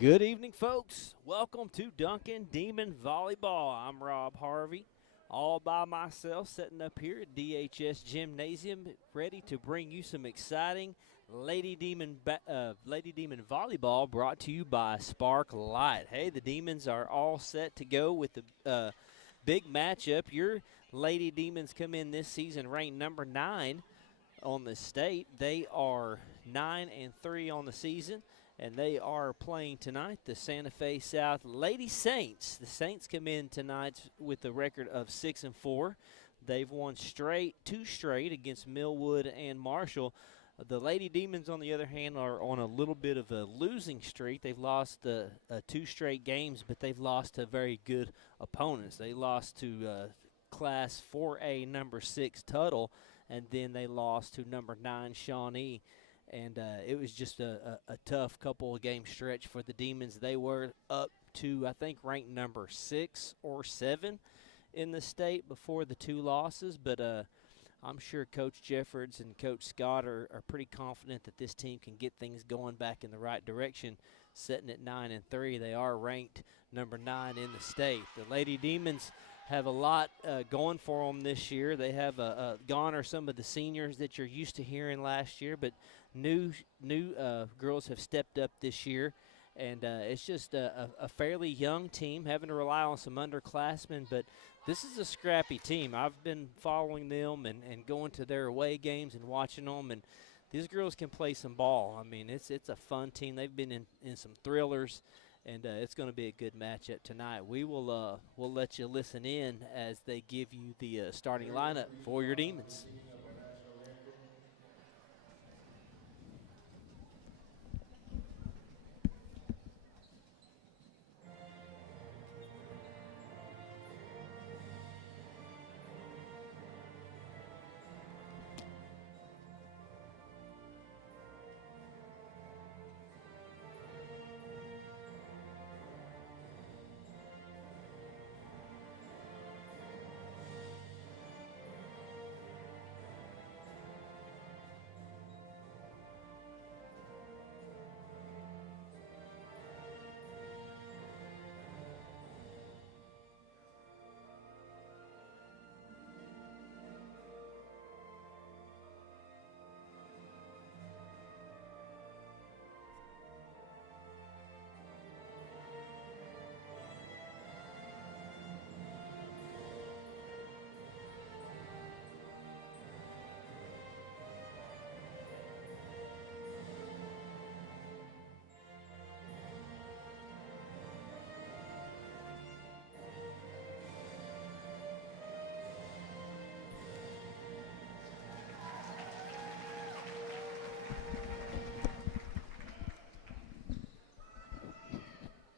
Good evening, folks. Welcome to Duncan Demon Volleyball. I'm Rob Harvey, all by myself, sitting up here at DHS Gymnasium, ready to bring you some exciting Lady Demon Volleyball, brought to you by Spark Light. Hey, the Demons are all set to go with the big matchup. Your Lady Demons come in this season ranked number 9 on the state. They are 9-3 on the season, and they are playing tonight the Santa Fe South Lady Saints. The Saints come in tonight with a record of 6-4. They've won two straight against Millwood and Marshall. The Lady Demons, on the other hand, are on a little bit of a losing streak. They've lost two straight games, but they've lost to very good opponents. They lost to Class 4A number 6 Tuttle, and then they lost to number 9 Shawnee. And it was just a tough couple of game stretch for the Demons. They were up to, I think, ranked number 6 or 7 in the state before the two losses. But I'm sure Coach Jeffords and Coach Scott are pretty confident that this team can get things going back in the right direction. Sitting at 9-3, they are ranked number 9 in the state. The Lady Demons have a lot going for them this year. They have gone are some of the seniors that you're used to hearing last year, but new girls have stepped up this year, and it's just a fairly young team, having to rely on some underclassmen, but this is a scrappy team. I've been following them and going to their away games and watching them, and these girls can play some ball. I mean, it's a fun team. They've been in some thrillers, and it's going to be a good matchup tonight. We'll let you listen in as they give you the starting lineup for your Demons.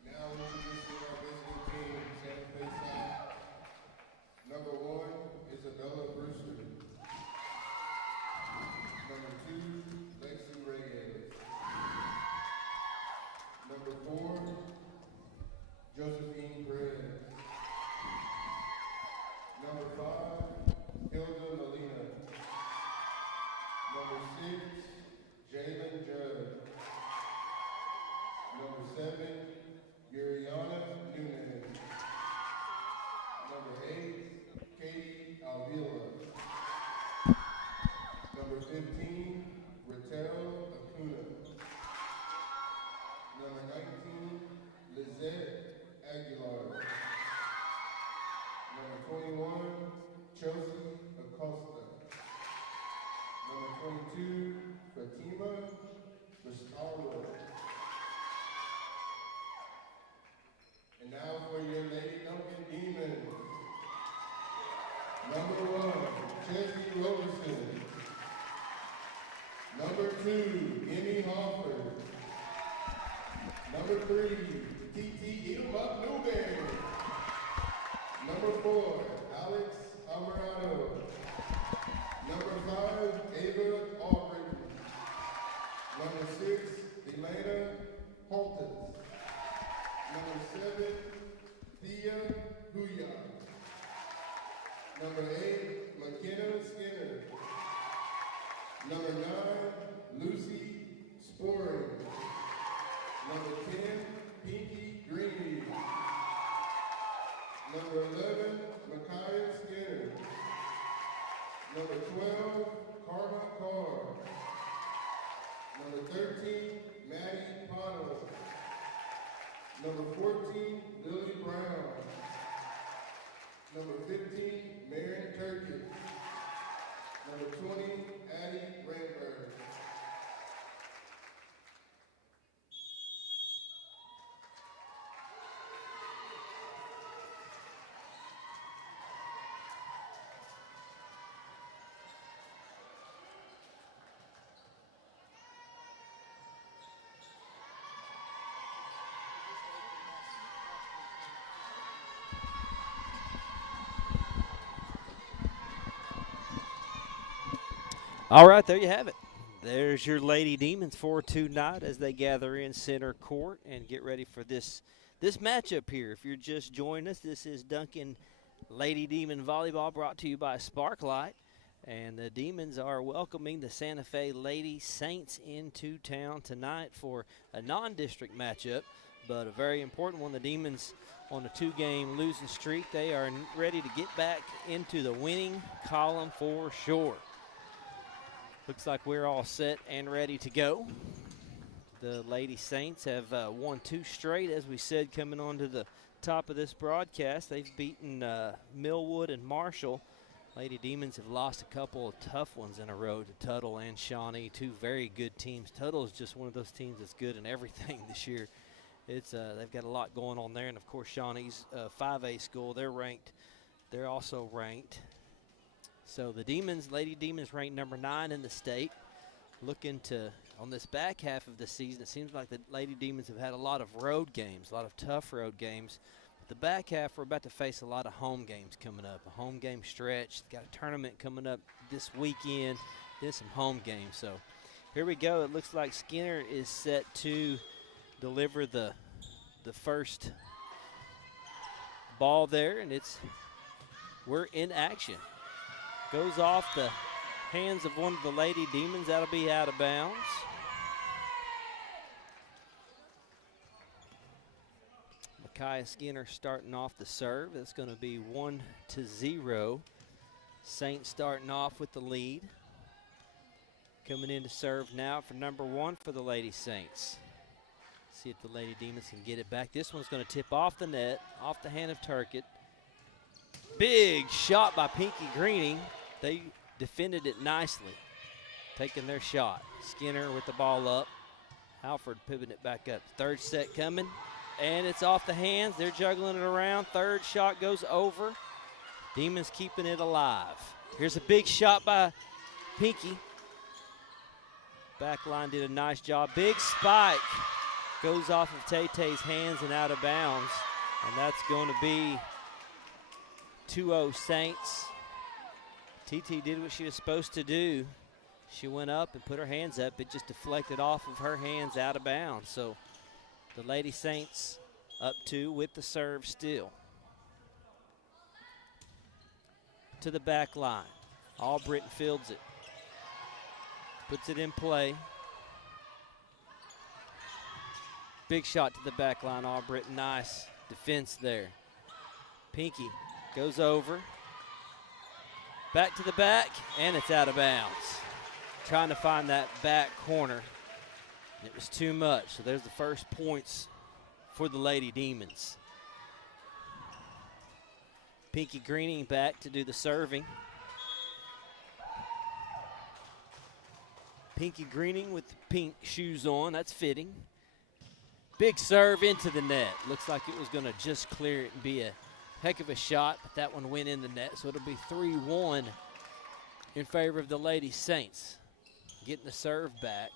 Now introducing our visiting team, Santa Fe South. Number 1, Isabella Brewster. Number 2, Lexi Reyes. Number 4, Josephine Perez. Number 5, Hilda Molina. Number 6, Jalen Judd. Number 7, Yuriana Nunez. Number 8, Katie Avila. Number 15, Ratel Acuna. Number 19, Lizette Aguilar. Number 21, Chelsea Acosta. Number 22, Fatima Bastardo. And now for your Lady Duncan Demons. Number 1, Chelsea Roberson. Number 2, Emmy Hofford. Number 3, TT Ilma Newberry. Number 4, Alex Alvarado. Number 5, Ava Aubrey. Number 6, Elena Holtis. Number 7, Thea Huya. Number 8, McKenna Skinner. Number 9, Lucy Sporing. Number 10, 11, Micaiah Skinner. Number 12, Karma Carr. Number 13, Maddie Potter. Number 14, Lily Brown. Number 15, Marion Turkey. Number 20, Addie Rainberg. All right, there you have it. There's your Lady Demons for tonight as they gather in center court and get ready for this matchup here. If you're just joining us, this is Duncan Lady Demon Volleyball brought to you by Sparklight. And the Demons are welcoming the Santa Fe Lady Saints into town tonight for a non-district matchup, but a very important one. The Demons on a 2-game losing streak. They are ready to get back into the winning column for sure. Looks like we're all set and ready to go. The Lady Saints have won 2 straight, as we said, coming on to the top of this broadcast. They've beaten Millwood and Marshall. Lady Demons have lost a couple of tough ones in a row to Tuttle and Shawnee, 2 very good teams. Tuttle is just one of those teams that's good in everything this year. It's they've got a lot going on there, and of course Shawnee's 5A school. They're ranked. They're also ranked. So the Demons, Lady Demons, ranked number 9 in the state. Looking to, on this back half of the season, it seems like the Lady Demons have had a lot of road games, a lot of tough road games. But the back half, we're about to face a lot of home games coming up, a home game stretch. Got a tournament coming up this weekend, then some home games. So here we go. It looks like Skinner is set to deliver the first ball there, and we're in action. Goes off the hands of one of the Lady Demons. That'll be out of bounds. Micaiah Skinner starting off the serve. That's going to be 1-0. Saints starting off with the lead. Coming in to serve now for number 1 for the Lady Saints. See if the Lady Demons can get it back. This one's going to tip off the net, off the hand of Turkett. Big shot by Pinky Greening. They defended it nicely, taking their shot. Skinner with the ball up. Halford pivoting it back up. Third set coming, and it's off the hands. They're juggling it around. Third shot goes over. Demons keeping it alive. Here's a big shot by Pinky. Backline did a nice job. Big spike goes off of Tay-Tay's hands and out of bounds, and that's going to be 2-0 Saints. TT did what she was supposed to do. She went up and put her hands up. It just deflected off of her hands out of bounds. So the Lady Saints up 2 with the serve still. To the back line. Albritton fields it. Puts it in play. Big shot to the back line, Albritton. Nice defense there. Pinky goes over. Back to the back, and it's out of bounds. Trying to find that back corner. It was too much. So there's the first points for the Lady Demons. Pinky Greening back to do the serving. Pinky Greening with the pink shoes on. That's fitting. Big serve into the net. Looks like it was going to just clear it and be a heck of a shot, but that one went in the net, so it'll be 3-1 in favor of the Lady Saints. Getting the serve back.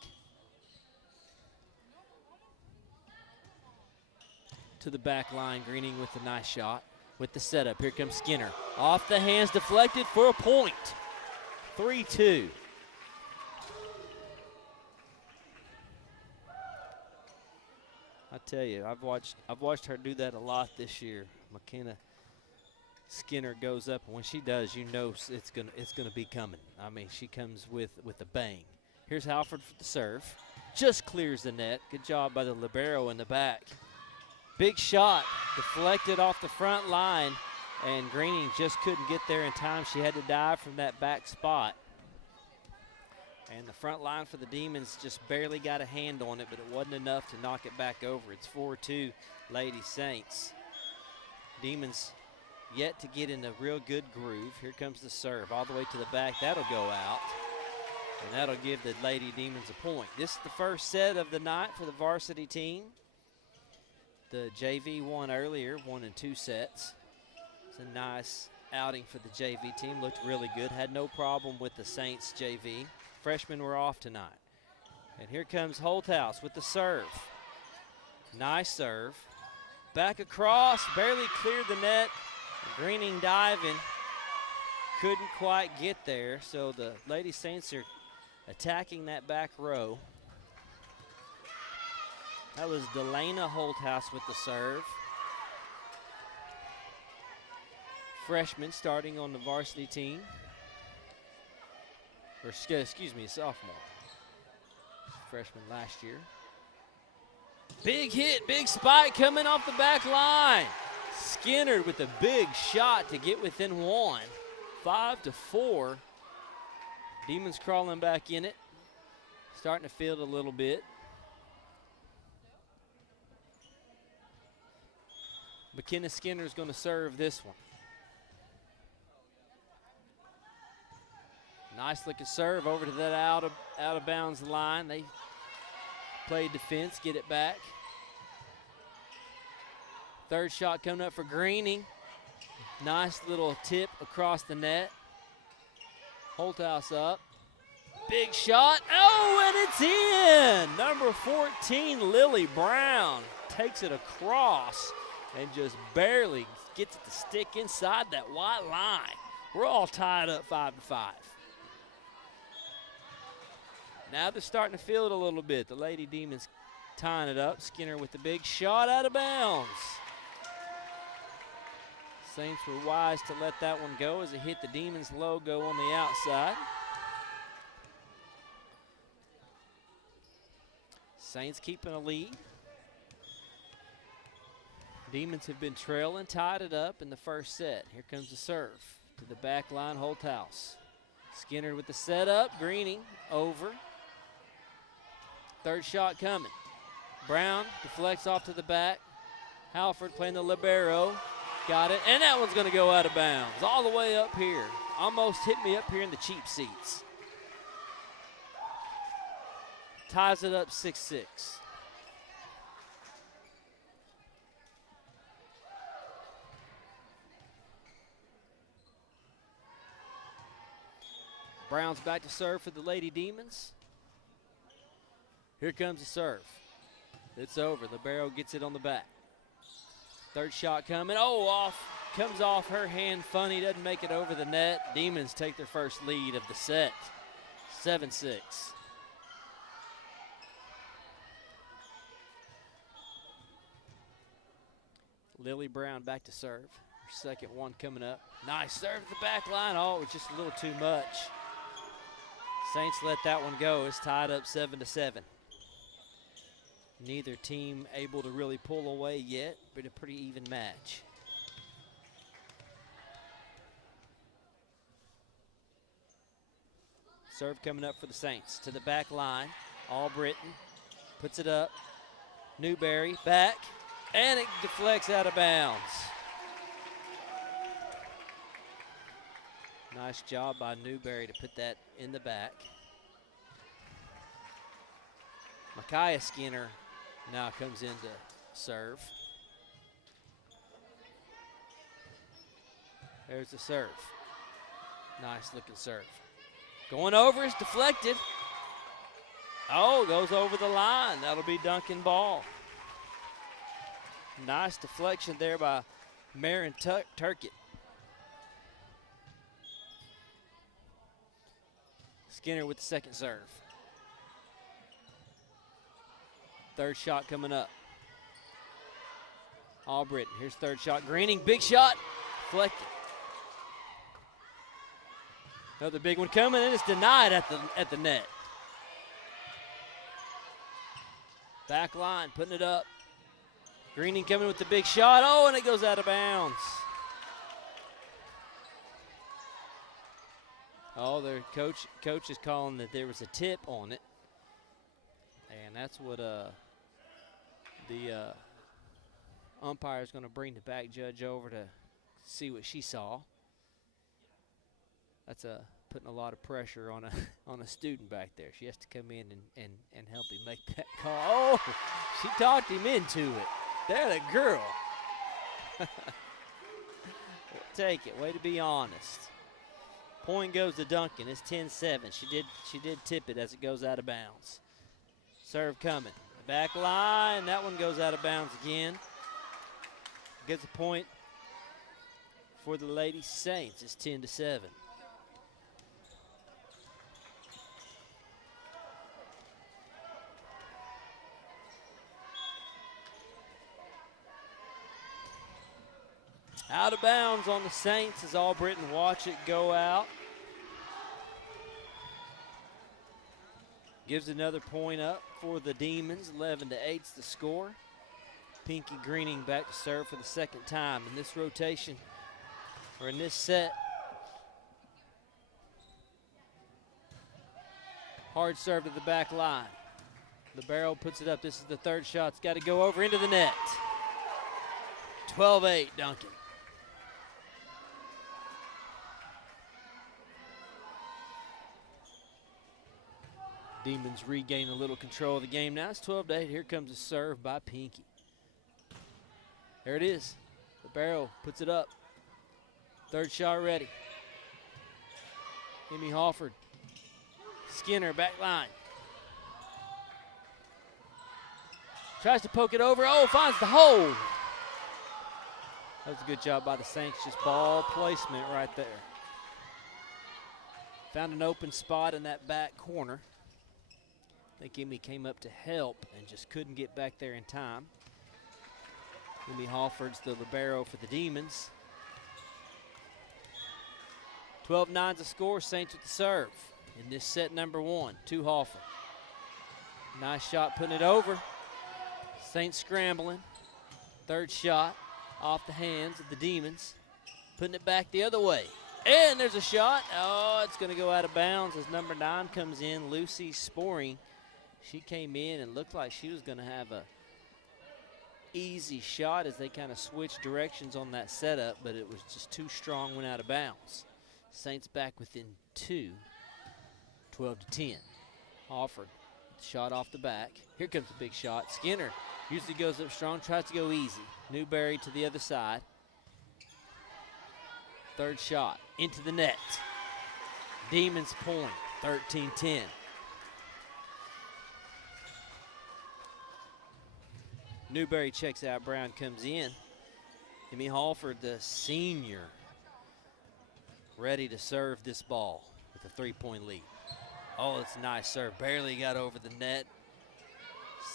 To the back line, Greening with a nice shot. With the setup, here comes Skinner. Off the hands, deflected for a point. 3-2. I tell you, I've watched her do that a lot this year. McKenna Skinner goes up, and when she does, you know it's gonna be coming. I mean, she comes with a bang. Here's Halford for the serve. Just clears the net. Good job by the libero in the back. Big shot, deflected off the front line. and Greening just couldn't get there in time. She had to dive from that back spot. And the front line for the Demons just barely got a hand on it, but it wasn't enough to knock it back over. It's 4-2 Lady Saints. Demons yet to get in a real good groove. Here comes the serve all the way to the back. That'll go out, and that'll give the Lady Demons a point. This is the first set of the night for the varsity team. The JV won earlier, 1 in 2 sets. It's a nice outing for the JV team. Looked really good. Had no problem with the Saints JV. Freshmen were off tonight. And here comes Holthouse with the serve. Nice serve. Back across, barely cleared the net. Greening diving, couldn't quite get there. So the Lady Saints are attacking that back row. That was Delana Holthouse with the serve. Freshman starting on the varsity team. Or excuse me, sophomore. Freshman last year. Big hit, big spike coming off the back line. Skinner with a big shot to get within 1. 5-4. Demons crawling back in it. Starting to feel it a little bit. McKenna Skinner is going to serve this one. Nice looking serve over to that out of bounds line. They play defense, get it back. Third shot coming up for Greening. Nice little tip across the net. Holthouse up. Big shot. Oh, and it's in. Number 14, Lily Brown, takes it across and just barely gets it to stick inside that white line. We're all tied up 5-5. Now they're starting to feel it a little bit. The Lady Demons tying it up. Skinner with the big shot out of bounds. Saints were wise to let that one go as it hit the Demons logo on the outside. Saints keeping a lead. Demons have been trailing, tied it up in the first set. Here comes the serve to the back line, Holthouse. Skinner with the setup, Greening over. Third shot coming. Brown deflects off to the back. Halford playing the libero. Got it, and that one's gonna go out of bounds. All the way up here. Almost hit me up here in the cheap seats. Ties it up 6-6. Brown's back to serve for the Lady Demons. Here comes the serve. It's over. Libero gets it on the back. Third shot coming. Oh, comes off her hand funny. Doesn't make it over the net. Demons take their first lead of the set. 7-6. Lily Brown back to serve. Her second one coming up. Nice serve at the back line. Oh, it was just a little too much. Saints let that one go. It's tied up 7-7. Neither team able to really pull away yet, but a pretty even match. Serve coming up for the Saints to the back line. Albritton puts it up. Newberry back, and it deflects out of bounds. Nice job by Newberry to put that in the back. Micaiah Skinner now comes in to serve. There's the serve. Nice looking serve. Going over is deflected. Oh, goes over the line. That'll be Duncan Ball. Nice deflection there by Marin Turkett. Skinner with the second serve. Third shot coming up. Albritton, here's third shot. Greening, big shot, deflected. Another big one coming, and it's denied at the net. Back line, putting it up. Greening coming with the big shot. Oh, and it goes out of bounds. Oh, their coach is calling that there was a tip on it. And that's what the umpire is going to bring the back judge over to see what she saw. That's putting a lot of pressure on a student back there. She has to come in and help him make that call. Oh, she talked him into it. There, the girl. Take it. Way to be honest. Point goes to Duncan. It's 10-7. She did tip it as it goes out of bounds. Serve coming. Back line. That one goes out of bounds again. Gets a point for the Lady Saints. It's 10-7. Out of bounds on the Saints as Albritton watch it go out. Gives another point up for the Demons. 11-8's the score. Pinky Greening back to serve for the second time in this rotation, or in this set. Hard serve to the back line. Libero puts it up. This is the third shot. It's got to go over into the net. 12-8, Duncan. Demons regain a little control of the game now. It's 12-8. Here comes a serve by Pinky. There it is. Libero puts it up. Third shot ready. Emmy Halford. Skinner, back line. Tries to poke it over. Oh, finds the hole. That was a good job by the Saints. Just ball placement right there. Found an open spot in that back corner. I think Emmy came up to help and just couldn't get back there in time. Emmy Halford's the libero for the Demons. 12-9's the score. Saints with the serve in this set number one to Halford. Nice shot putting it over. Saints scrambling. Third shot off the hands of the Demons. Putting it back the other way. And there's a shot. Oh, it's going to go out of bounds as number 9 comes in, Lucy Sporing. She came in and looked like she was going to have a easy shot as they kind of switched directions on that setup, but it was just too strong, went out of bounds. Saints back within 2, 12-10. Halford, shot off the back. Here comes the big shot. Skinner usually goes up strong, tries to go easy. Newberry to the other side. Third shot into the net. Demons point, 13-10. Newberry checks out, Brown comes in. Emmy Halford, the senior, ready to serve this ball with a 3-point lead. Oh, it's a nice serve. Barely got over the net.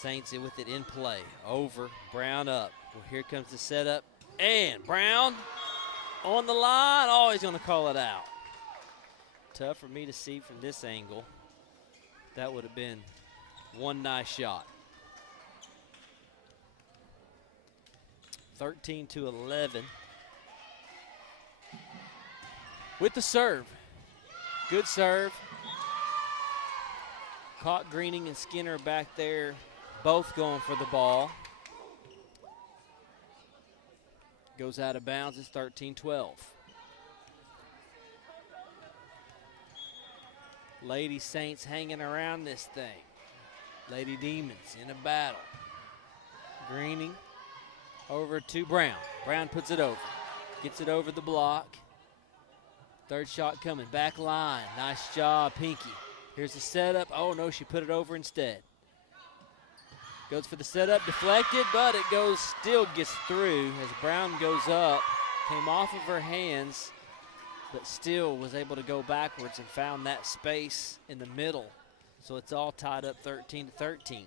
Saints with it in play. Over, Brown up. Well, here comes the setup. And Brown on the line. Oh, he's going to call it out. Tough for me to see from this angle. That would have been one nice shot. 13-11. With the serve. Good serve. Caught Greening and Skinner back there, both going for the ball. Goes out of bounds. It's 13-12. Lady Saints hanging around this thing. Lady Demons in a battle. Greening over to Brown. Brown puts it over. Gets it over the block. Third shot coming. Back line. Nice job, Pinky. Here's the setup. Oh, no, she put it over instead. Goes for the setup. Deflected, but it still gets through as Brown goes up. Came off of her hands, but still was able to go backwards and found that space in the middle. So it's all tied up 13-13.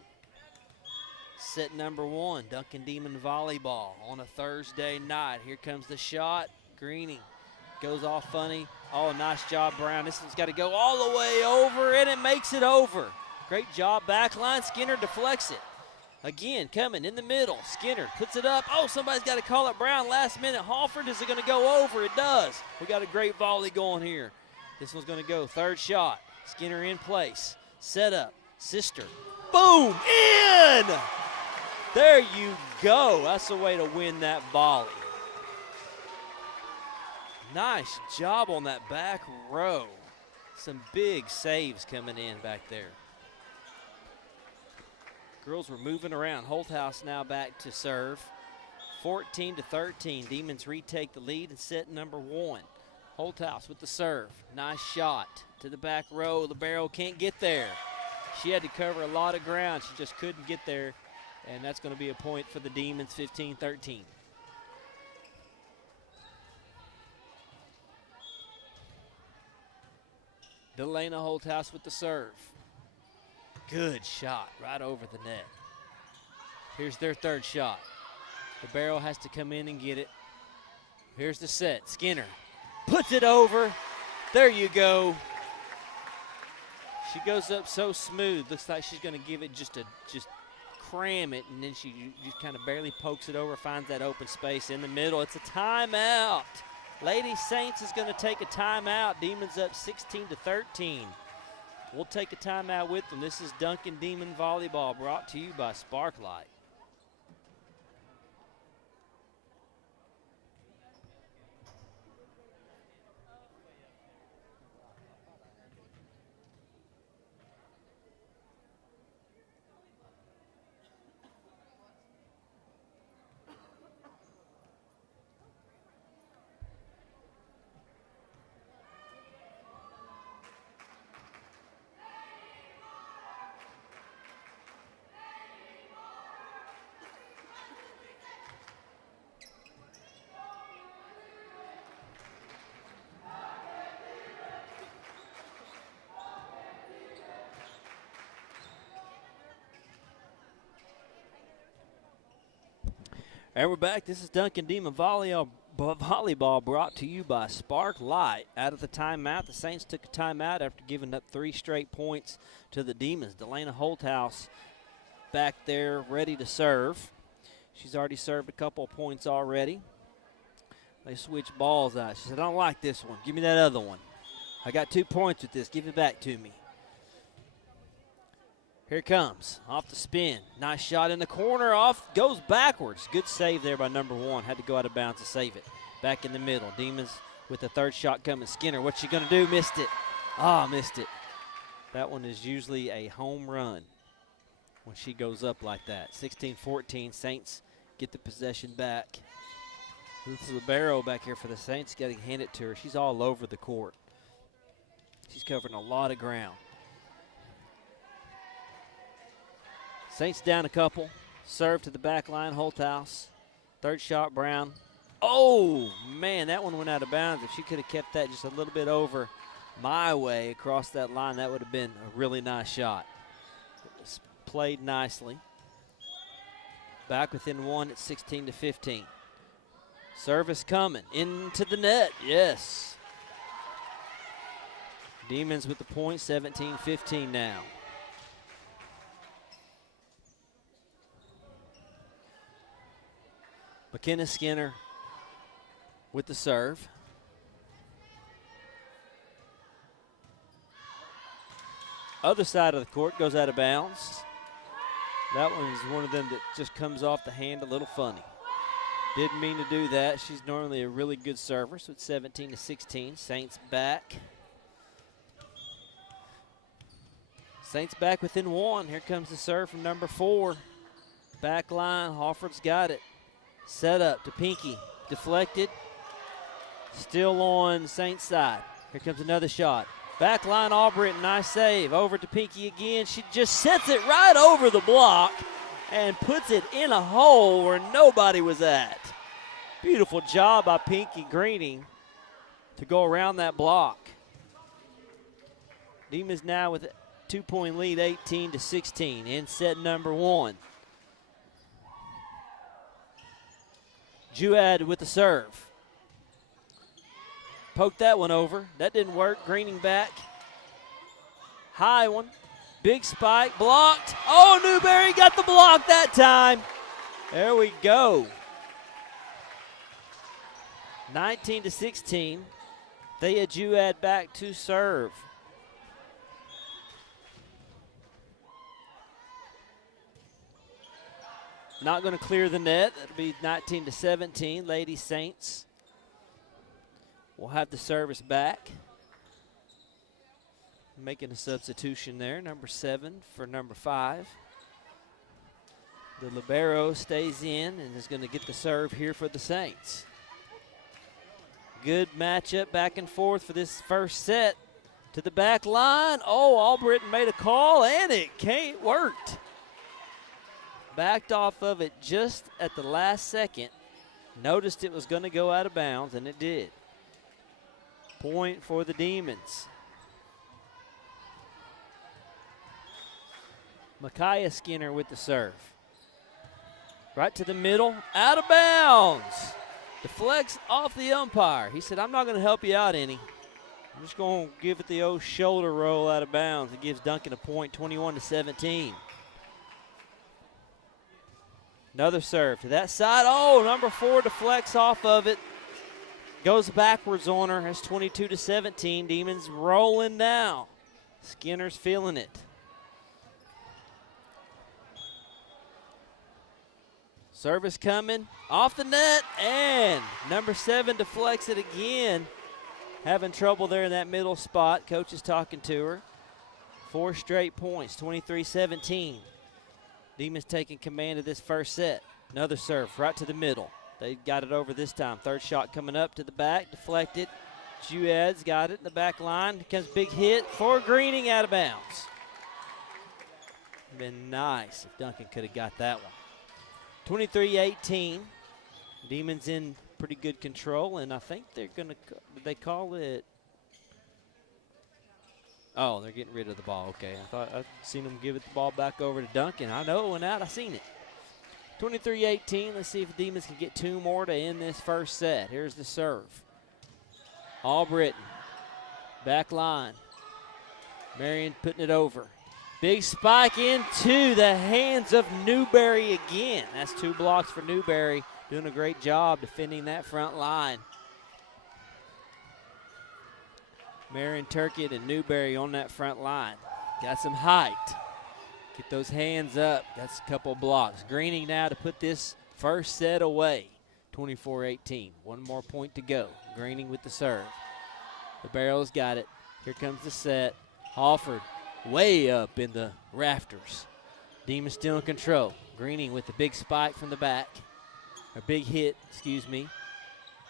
Set number one, Duncan Demon Volleyball on a Thursday night. Here comes the shot. Greening goes off funny. Oh, nice job, Brown. This one's got to go all the way over, and it makes it over. Great job, backline. Skinner deflects it. Again, coming in the middle. Skinner puts it up. Oh, somebody's got to call it Brown last minute. Halford, is it going to go over? It does. We got a great volley going here. This one's going to go. Third shot. Skinner in place. Set up. Sister. Boom! In! There you go. That's the way to win that volley. Nice job on that back row. Some big saves coming in back there. Girls were moving around. Holthouse now back to serve. 14-13. Demons retake the lead in set number 1. Holthouse with the serve. Nice shot to the back row. Libero can't get there. She had to cover a lot of ground. She just couldn't get there. And that's going to be a point for the Demons, 15-13. Delana Holthouse with the serve. Good shot right over the net. Here's their third shot. The barrel has to come in and get it. Here's the set. Skinner puts it over. There you go. She goes up so smooth. Looks like she's going to give it just cram it, and then she just kind of barely pokes it over, finds that open space in the middle. It's a timeout. Lady Saints is going to take a timeout. Demons up 16-13. We'll take a timeout with them. This is Duncan Demon Volleyball, brought to you by Sparklight. And we're back. This is Duncan Demon Volleyball, brought to you by Sparklight. Out of the timeout, the Saints took a timeout after giving up 3 straight points to the Demons. Delana Holthouse back there ready to serve. She's already served a couple of points already. They switch balls out. She said, I don't like this one. Give me that other one. I got 2 points with this. Give it back to me. Here it comes, off the spin. Nice shot in the corner, off, goes backwards. Good save there by number 1. Had to go out of bounds to save it. Back in the middle, Demons with the third shot coming. Skinner, what's she going to do? Missed it. Missed it. That one is usually a home run when she goes up like that. 16-14, Saints get the possession back. This is Libero back here for the Saints, getting handed to her. She's all over the court. She's covering a lot of ground. Saints down a couple. Serve to the back line, Holthouse. Third shot, Brown. Oh, man, that one went out of bounds. If she could have kept that just a little bit over my way across that line, that would have been a really nice shot. It was played nicely. Back within 1 at 16-15. Service coming into the net, yes. Demons with the point, 17-15 now. McKenna Skinner with the serve. Other side of the court goes out of bounds. That one's one of them that just comes off the hand a little funny. Didn't mean to do that. She's normally a really good server, so it's 17-16. Saints back. Saints back within 1. Here comes the serve from number 4. Back line, Hofford's got it. Set up to Pinky, deflected. Still on Saints side. Here comes another shot. Back line, Albritton, nice save. Over to Pinky again. She just sets it right over the block and puts it in a hole where nobody was at. Beautiful job by Pinky Greening to go around that block. Demons now with a 2-point lead, 18-16 in set number 1. Juad with the serve. Poked that one over. That didn't work. Greening back. High one. Big spike. Blocked. Oh, Newberry got the block that time. There we go. 19-16. Thea Juad back to serve. Not going to clear the net. That'll be 19-17. Lady Saints will have the service back. Making a substitution there, number 7 for number 5. The libero stays in and is going to get the serve here for the Saints. Good matchup back and forth for this first set. To the back line. Oh, Albritton made a call, and it worked. Backed off of it just at the last second. Noticed it was going to go out of bounds, and it did. Point for the Demons. Micaiah Skinner with the serve. Right to the middle, out of bounds. Deflects off the umpire. He said, I'm not going to help you out any. I'm just going to give it the old shoulder roll out of bounds. It gives Duncan a point, 21-17. Another serve to that side. Oh, number 4 deflects off of it. Goes backwards on her. It's 22-17. Demons rolling now. Skinner's feeling it. Service coming off the net, and number 7 deflects it again. Having trouble there in that middle spot. Coach is talking to her. 4 straight points, 23-17. Demons taking command of this first set. Another serve right to the middle. They got it over this time. Third shot coming up to the back, deflected. Juad's got it in the back line. Comes big hit for Greening, out of bounds. Been nice if Duncan could have got that one. 23-18. Demons in pretty good control, and I think they're going to, did they call it? Oh, they're getting rid of the ball. Okay, I thought I'd seen them give it the ball back over to Duncan. I know it went out. I seen it. 23-18. Let's see if the Demons can get 2 more to end this first set. Here's the serve. Albritton. Back line. Marion putting it over. Big spike into the hands of Newberry again. That's 2 blocks for Newberry. Doing a great job defending that front line. Marion Turkett and Newberry on that front line. Got some height. Get those hands up. That's a couple blocks. Greening now to put this first set away. 24-18. 1 more point to go. Greening with the serve. The Barrels got it. Here comes the set. Halford way up in the rafters. Demons still in control. Greening with the big spike from the back. A big hit, excuse me.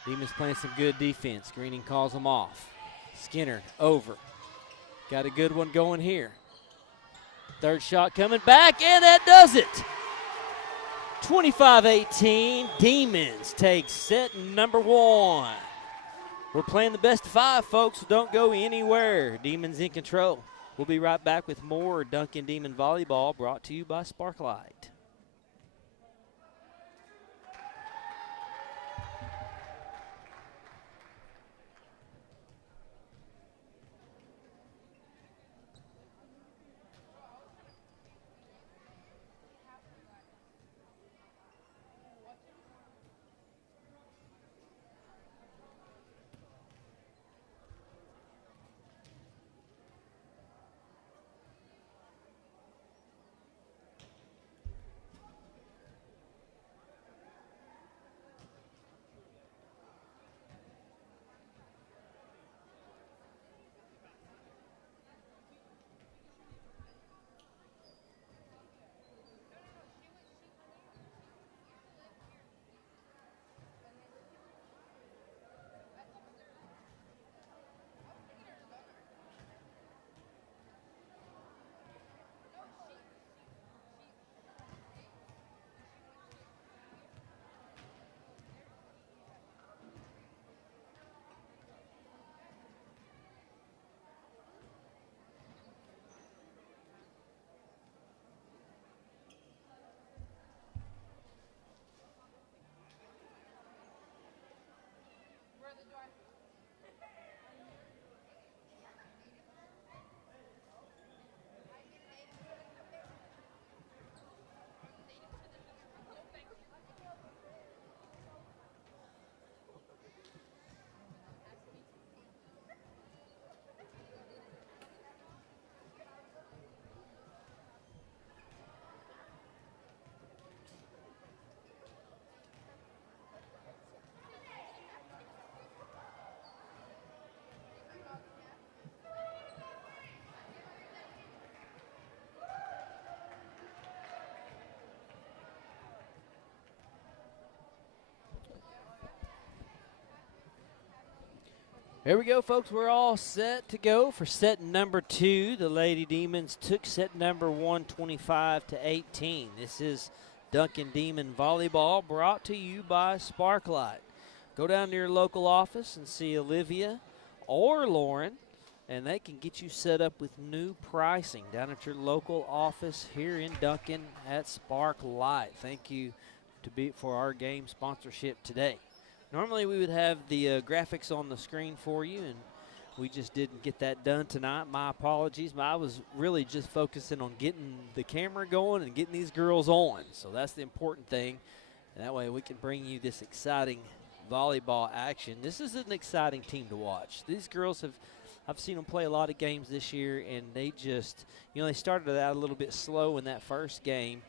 Demons playing some good defense. Greening calls them off. Skinner over. Got a good one going here. Third shot coming back, and that does it. 25-18. Demons take set number 1. We're playing the best of 5, folks, so don't go anywhere. Demons in control. We'll be right back with more Duncan Demon Volleyball brought to you by Sparklight. Here we go, folks. We're all set to go for set number 2. The Lady Demons took set number 1, 25-18. This is Duncan Demon Volleyball, brought to you by Sparklight. Go down to your local office and see Olivia or Lauren, and they can get you set up with new pricing down at your local office here in Duncan at Sparklight. Thank you for our game sponsorship today. Normally we would have the graphics on the screen for you, and we just didn't get that done tonight. My apologies. I was really just focusing on getting the camera going and getting these girls on. So that's the important thing. And that way we can bring you this exciting volleyball action. This is an exciting team to watch. These girls I've seen them play a lot of games this year, and they just, they started out a little bit slow in that first game.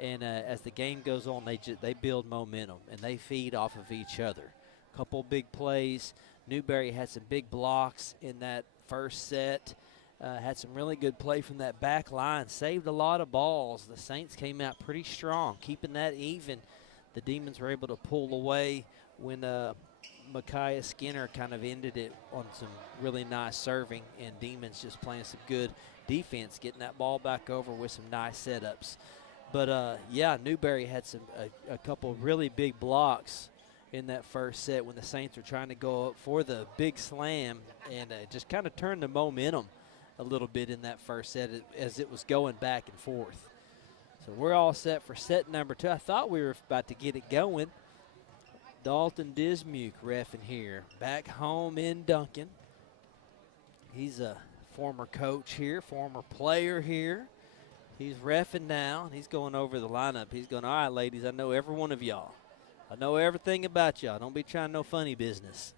And as the game goes on, they build momentum, and they feed off of each other. A couple big plays. Newberry had some big blocks in that first set. Had some really good play from that back line. Saved a lot of balls. The Saints came out pretty strong, keeping that even. The Demons were able to pull away when Micaiah Skinner kind of ended it on some really nice serving, and Demons just playing some good defense, getting that ball back over with some nice setups. But, yeah, Newberry had a couple really big blocks in that first set when the Saints were trying to go up for the big slam, and just kind of turned the momentum a little bit in that first set as it was going back and forth. So we're all set for set number 2. I thought we were about to get it going. Dalton Dismuke reffing here, back home in Duncan. He's a former coach here, former player here. He's reffing now. He's going over the lineup. He's going, all right, ladies, I know every one of y'all. I know everything about y'all. Don't be trying no funny business.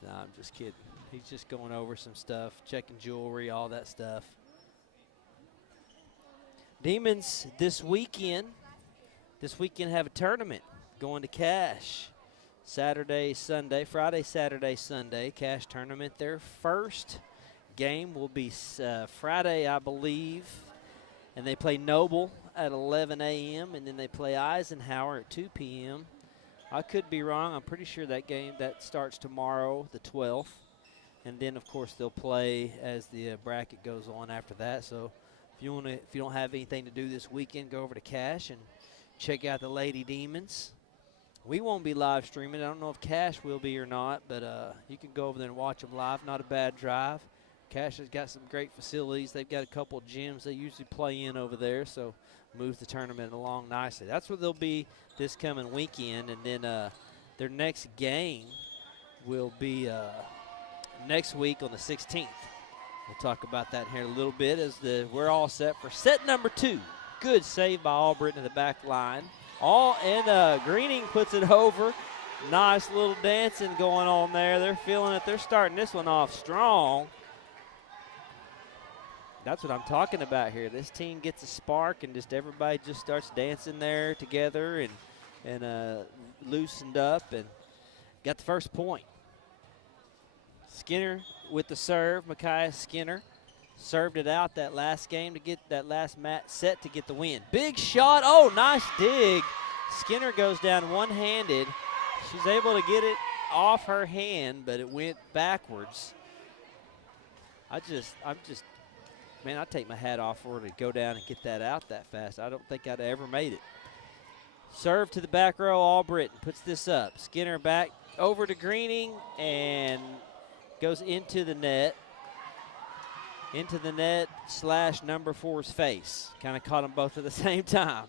No, I'm just kidding. He's just going over some stuff, checking jewelry, all that stuff. Demons this weekend have a tournament going to Cache. Friday, Saturday, Sunday, Cache tournament. Their first game will be Friday, I believe. And they play Noble at 11 a.m., and then they play Eisenhower at 2 p.m. I could be wrong. I'm pretty sure that game that starts tomorrow, the 12th. And then, of course, they'll play as the bracket goes on after that. So if you don't have anything to do this weekend, go over to Cache and check out the Lady Demons. We won't be live streaming. I don't know if Cache will be or not, but you can go over there and watch them live. Not a bad drive. Cache has got some great facilities. They've got a couple of gyms they usually play in over there, so moves the tournament along nicely. That's where they'll be this coming weekend, and then their next game will be next week on the 16th. We'll talk about that here in a little bit as we're all set for set number 2. Good save by Albritton in the back line. Greening puts it over. Nice little dancing going on there. They're feeling it. They're starting this one off strong. That's what I'm talking about here. This team gets a spark, and just everybody just starts dancing there together and loosened up and got the first point. Skinner with the serve. Micaiah Skinner served it out that last game to get that last set to get the win. Big shot. Oh, nice dig. Skinner goes down one-handed. She's able to get it off her hand, but it went backwards. Man, I'd take my hat off for her to go down and get that out that fast. I don't think I'd ever made it. Serve to the back row. Albritton puts this up. Skinner back over to Greening and goes into the net. Into the net / number 4's face. Kind of caught them both at the same time.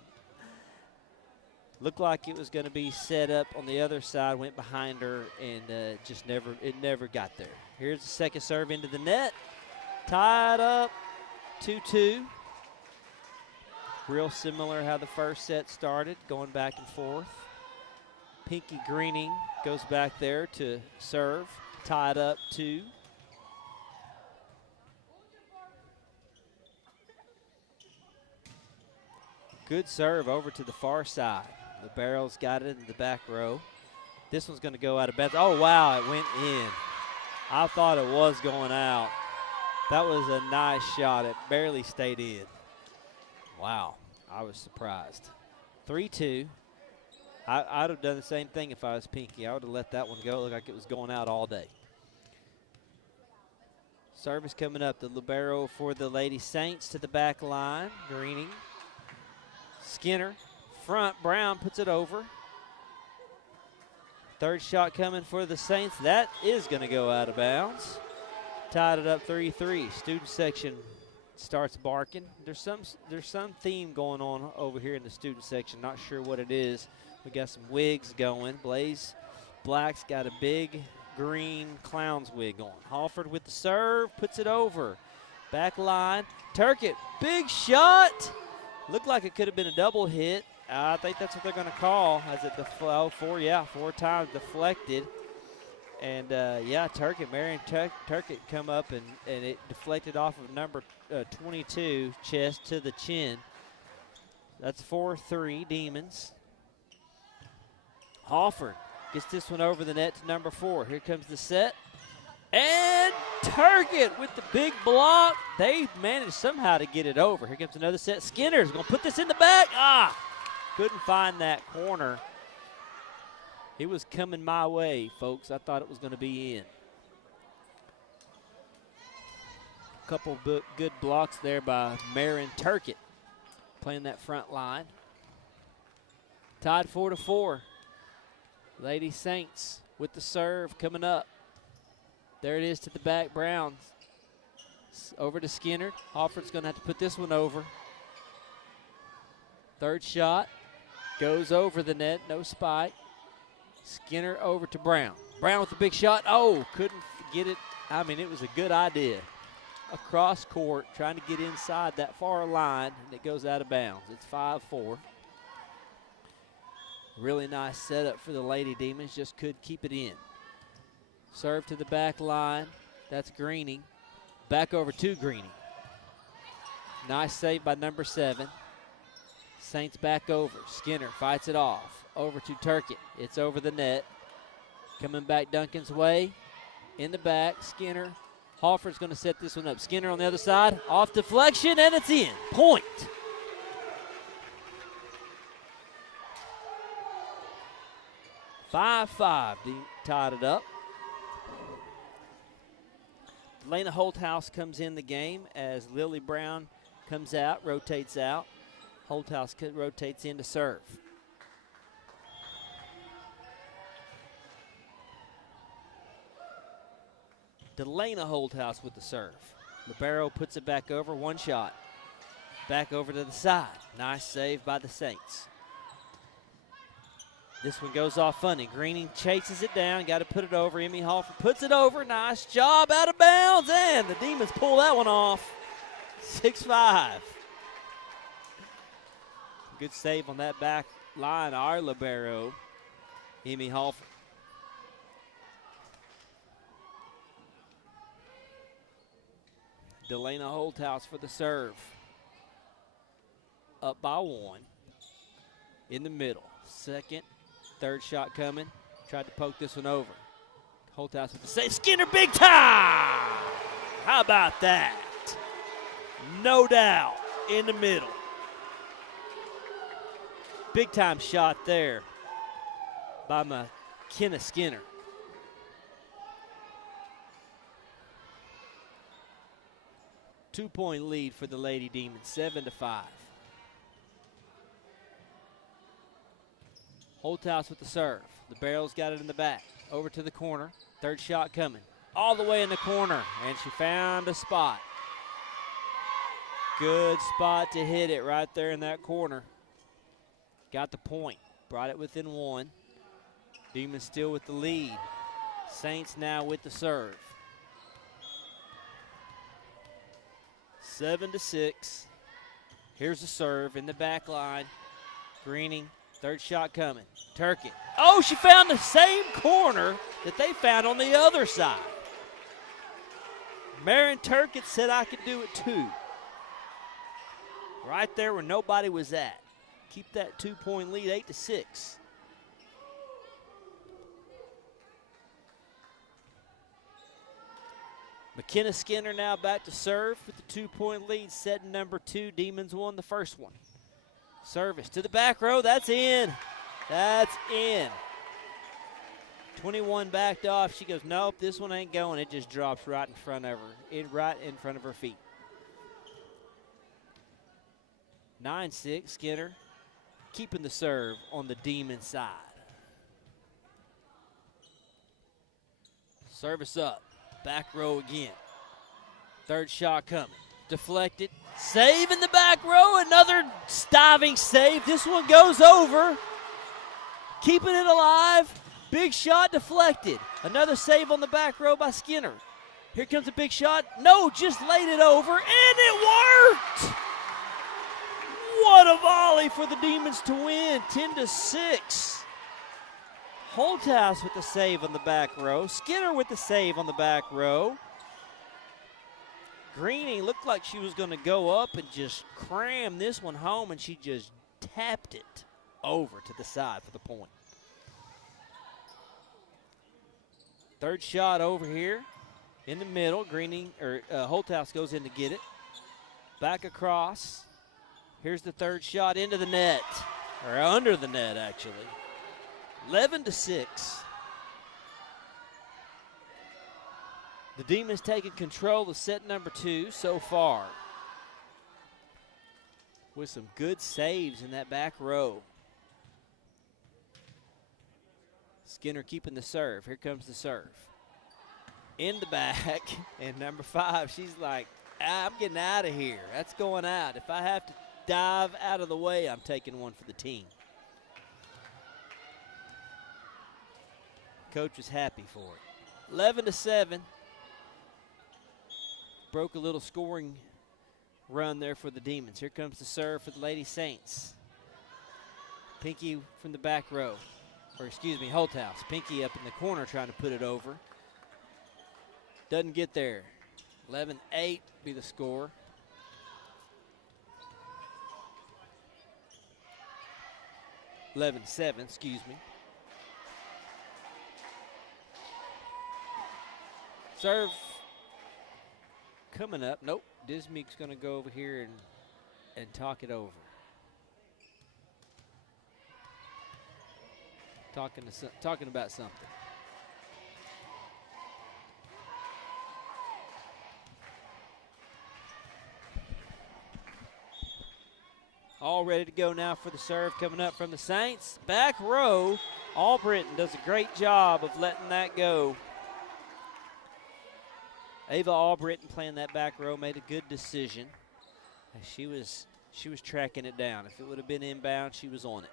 Looked like it was going to be set up on the other side, went behind her, and it never got there. Here's the second serve into the net. Tied up. 2-2. Real similar how the first set started, going back and forth. Pinky Greening goes back there to serve, tied up 2. Good serve over to the far side. The Barrels got it in the back row. This one's going to go out of bounds. Oh, wow, it went in. I thought it was going out. That was a nice shot. It barely stayed in. Wow, I was surprised. 3-2. I'd have done the same thing if I was Pinky. I would have let that one go. It looked like it was going out all day. Service coming up. The libero for the Lady Saints to the back line. Greening. Skinner. Front. Brown puts it over. Third shot coming for the Saints. That is going to go out of bounds. Tied it up 3-3. Student section starts barking. There's some theme going on over here in the student section. Not sure what it is. We got some wigs going. Blaze Black's got a big green clown's wig on. Halford with the serve, puts it over. Back line. Turkett, big shot. Looked like it could have been a double hit. I think that's what they're going to call. As it four times deflected. And, Turkett, Marion Turkett come up and it deflected off of number 22, chest to the chin. That's 4-3, Demons. Halford gets this one over the net to number 4. Here comes the set. And Turkett with the big block. They managed somehow to get it over. Here comes another set. Skinner's going to put this in the back. Couldn't find that corner. It was coming my way, folks. I thought it was going to be in. A couple good blocks there by Marin Turkett playing that front line. Tied 4-4. Lady Saints with the serve coming up. There it is to the back. Brown over to Skinner. Hofford's going to have to put this one over. Third shot goes over the net. No spike. Skinner over to Brown. Brown with the big shot. Couldn't get it. I mean, it was a good idea. Across court, trying to get inside that far line, and it goes out of bounds. It's 5-4. Really nice setup for the Lady Demons. Just could keep it in. Serve to the back line. That's Greening. Back over to Greening. Nice save by number 7. Saints back over. Skinner fights it off. Over to Turkett. It's over the net. Coming back Duncan's way. In the back, Skinner. Halford's going to set this one up. Skinner on the other side. Off deflection, and it's in. Point. Five. Tied it up. Lena Holthouse comes in the game as Lily Brown comes out, rotates out. Holthouse rotates in to serve. Delana Holthouse with the serve. Libero puts it back over, one shot. Back over to the side. Nice save by the Saints. This one goes off funny. Greening chases it down, got to put it over. Emmy Halford puts it over. Nice job, out of bounds, and the Demons pull that one off. 6-5. Good save on that back line, our libero, Emmy Halford. Delana Holthouse for the serve. Up by 1. In the middle. Third shot coming. Tried to poke this one over. Holthouse with the save. Skinner big time! How about that? No doubt. In the middle. Big time shot there by McKenna Skinner. Two-point lead for the Lady Demons, 7-5. Holthouse with the serve. The Barrels got it in the back. Over to the corner. Third shot coming. All the way in the corner, and she found a spot. Good spot to hit it right there in that corner. Got the point. Brought it within 1. Demons still with the lead. Saints now with the serve. 7-6. Here's the serve in the back line. Greening, third shot coming. Turkett. Oh, she found the same corner that they found on the other side. Marin Turkett said I could do it too. Right there where nobody was at. Keep that 2-point lead, 8-6. McKenna Skinner now back to serve with the 2-point lead, setting number 2. Demons won the first one. Service to the back row. That's in. That's in. 21 backed off. She goes, nope, this one ain't going. It just drops right in front of her, right in front of her feet. 9-6, Skinner keeping the serve on the Demon side. Service up, back row again. Third shot coming, deflected, save in the back row, another diving save. This one goes over, keeping it alive. Big shot deflected. Another save on the back row by Skinner. Here comes a big shot. No, just laid it over, and it worked! What a volley for the Demons to win, 10-6. Holthouse with the save on the back row. Skinner with the save on the back row. Greening looked like she was going to go up and just cram this one home, and she just tapped it over to the side for the point. Third shot over here in the middle. Holthouse goes in to get it. Back across. Here's the third shot into the net, or under the net, actually. 11-6. The Demons taking control of set number 2 so far, with some good saves in that back row. Skinner keeping the serve. Here comes the serve. In the back, and number 5, she's like, I'm getting out of here. That's going out. If I have to dive out of the way, I'm taking one for the team. Coach was happy for it. 11-7. Broke a little scoring run there for the Demons. Here comes the serve for the Lady Saints. Pinky from the back row. Or excuse me, Holthouse. Pinky up in the corner trying to put it over. Doesn't get there. 11-8 be the score. (11-7), excuse me. Serve coming up. Nope, Dismeek's going to go over here and talk it over. Talking about something. All ready to go now for the serve coming up from the Saints. Back row, Albritton does a great job of letting that go. Ava Albritton playing that back row made a good decision. She was tracking it down. If it would have been inbound, she was on it.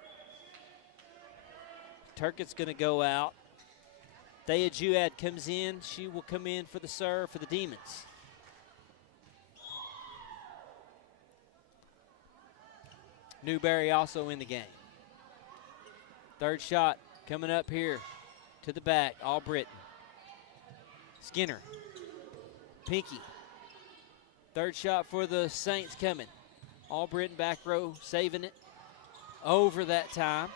Turcott's going to go out. Thea Juad comes in. She will come in for the serve for the Demons. Newberry also in the game. Third shot coming up here to the back. Albritton. Skinner. Pinky. Third shot for the Saints coming. Albritton back row saving it. Over that time.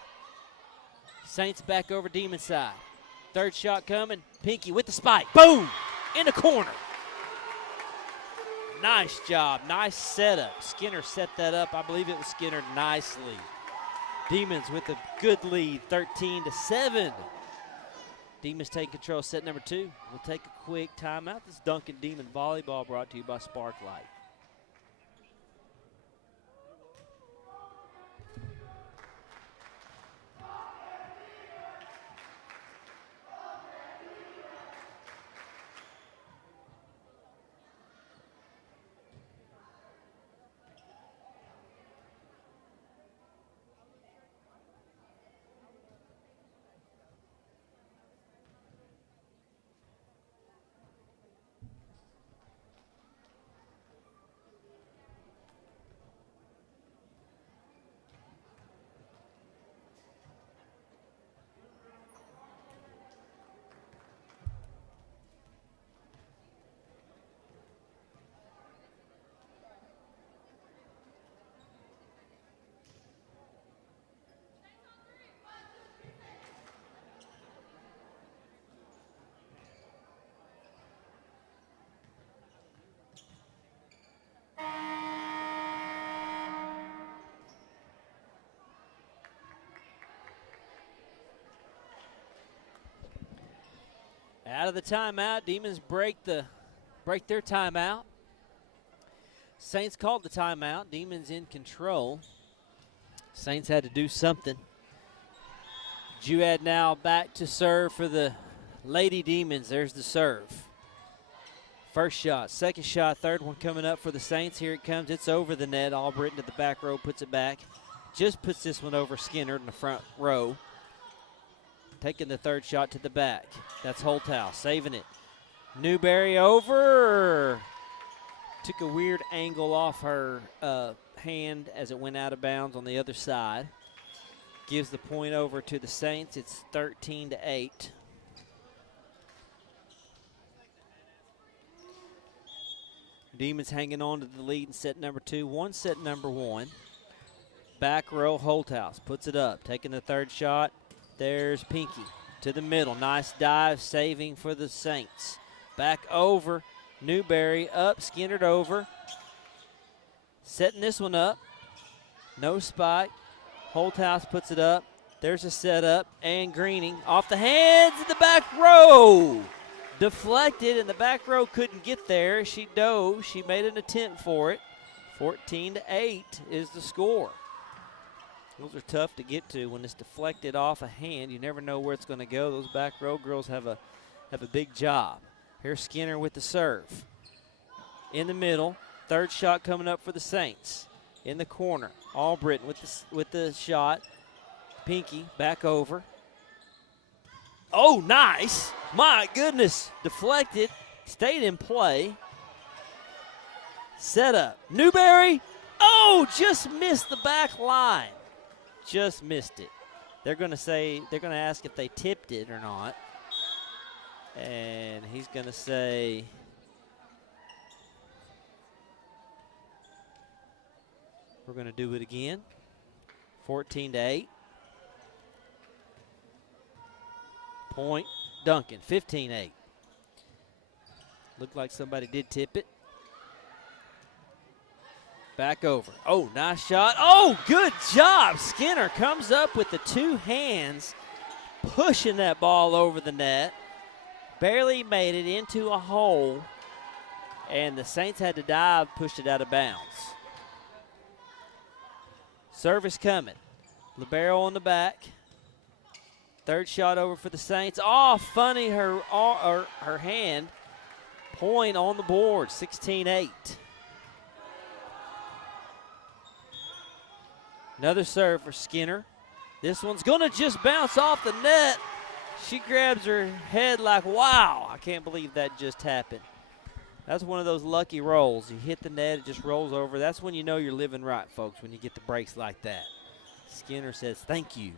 Saints back over Demon side. Third shot coming. Pinky with the spike. Boom! In the corner. Nice job. Nice setup. Skinner set that up. I believe it was Skinner nicely. Demons with a good lead, 13-7. Demons take control of set number 2. We'll take a quick timeout. This is Duncan Demon Volleyball brought to you by Sparklight. Out of the timeout. Demons break their timeout. Saints called the timeout. Demons in control. Saints had to do something. Juad now back to serve for the Lady Demons. There's the serve. First shot, second shot, third one coming up for the Saints. Here it comes. It's over the net. Albritton to the back row, puts it back. Just puts this one over Skinner in the front row. Taking the third shot to the back. That's Holthouse saving it. Newberry over. Took a weird angle off her hand as it went out of bounds on the other side. Gives the point over to the Saints. It's 13-8. Demons hanging on to the lead in set number 2. Set number 1. Back row, Holthouse puts it up. Taking the third shot. There's Pinky to the middle. Nice dive, saving for the Saints. Back over. Newberry up, Skinnered over. Setting this one up. No spike. Holthouse puts it up. There's a setup. And Greening off the hands in the back row. Deflected, and the back row couldn't get there. She dove. She made an attempt for it. 14-8 is the score. Those are tough to get to when it's deflected off a hand. You never know where it's going to go. Those back row girls have a big job. Here's Skinner with the serve. In the middle, third shot coming up for the Saints. In the corner, Albritton with the shot. Pinky back over. Oh, nice. My goodness. Deflected. Stayed in play. Set up. Newberry. Oh, just missed the back line. Just missed it. They're going to ask if they tipped it or not. And he's going to say we're going to do it again. 14-8. Point Duncan, 15-8. Looked like somebody did tip it. Back over. Oh, nice shot. Oh, good job. Skinner comes up with the two hands, pushing that ball over the net. Barely made it into a hole, and the Saints had to dive, pushed it out of bounds. Service coming. Libero on the back. Third shot over for the Saints. Oh, funny, her hand. Point on the board, 16-8. Another serve for Skinner. This one's going to just bounce off the net. She grabs her head like, wow, I can't believe that just happened. That's one of those lucky rolls. You hit the net, it just rolls over. That's when you know you're living right, folks, when you get the breaks like that. Skinner says, thank you.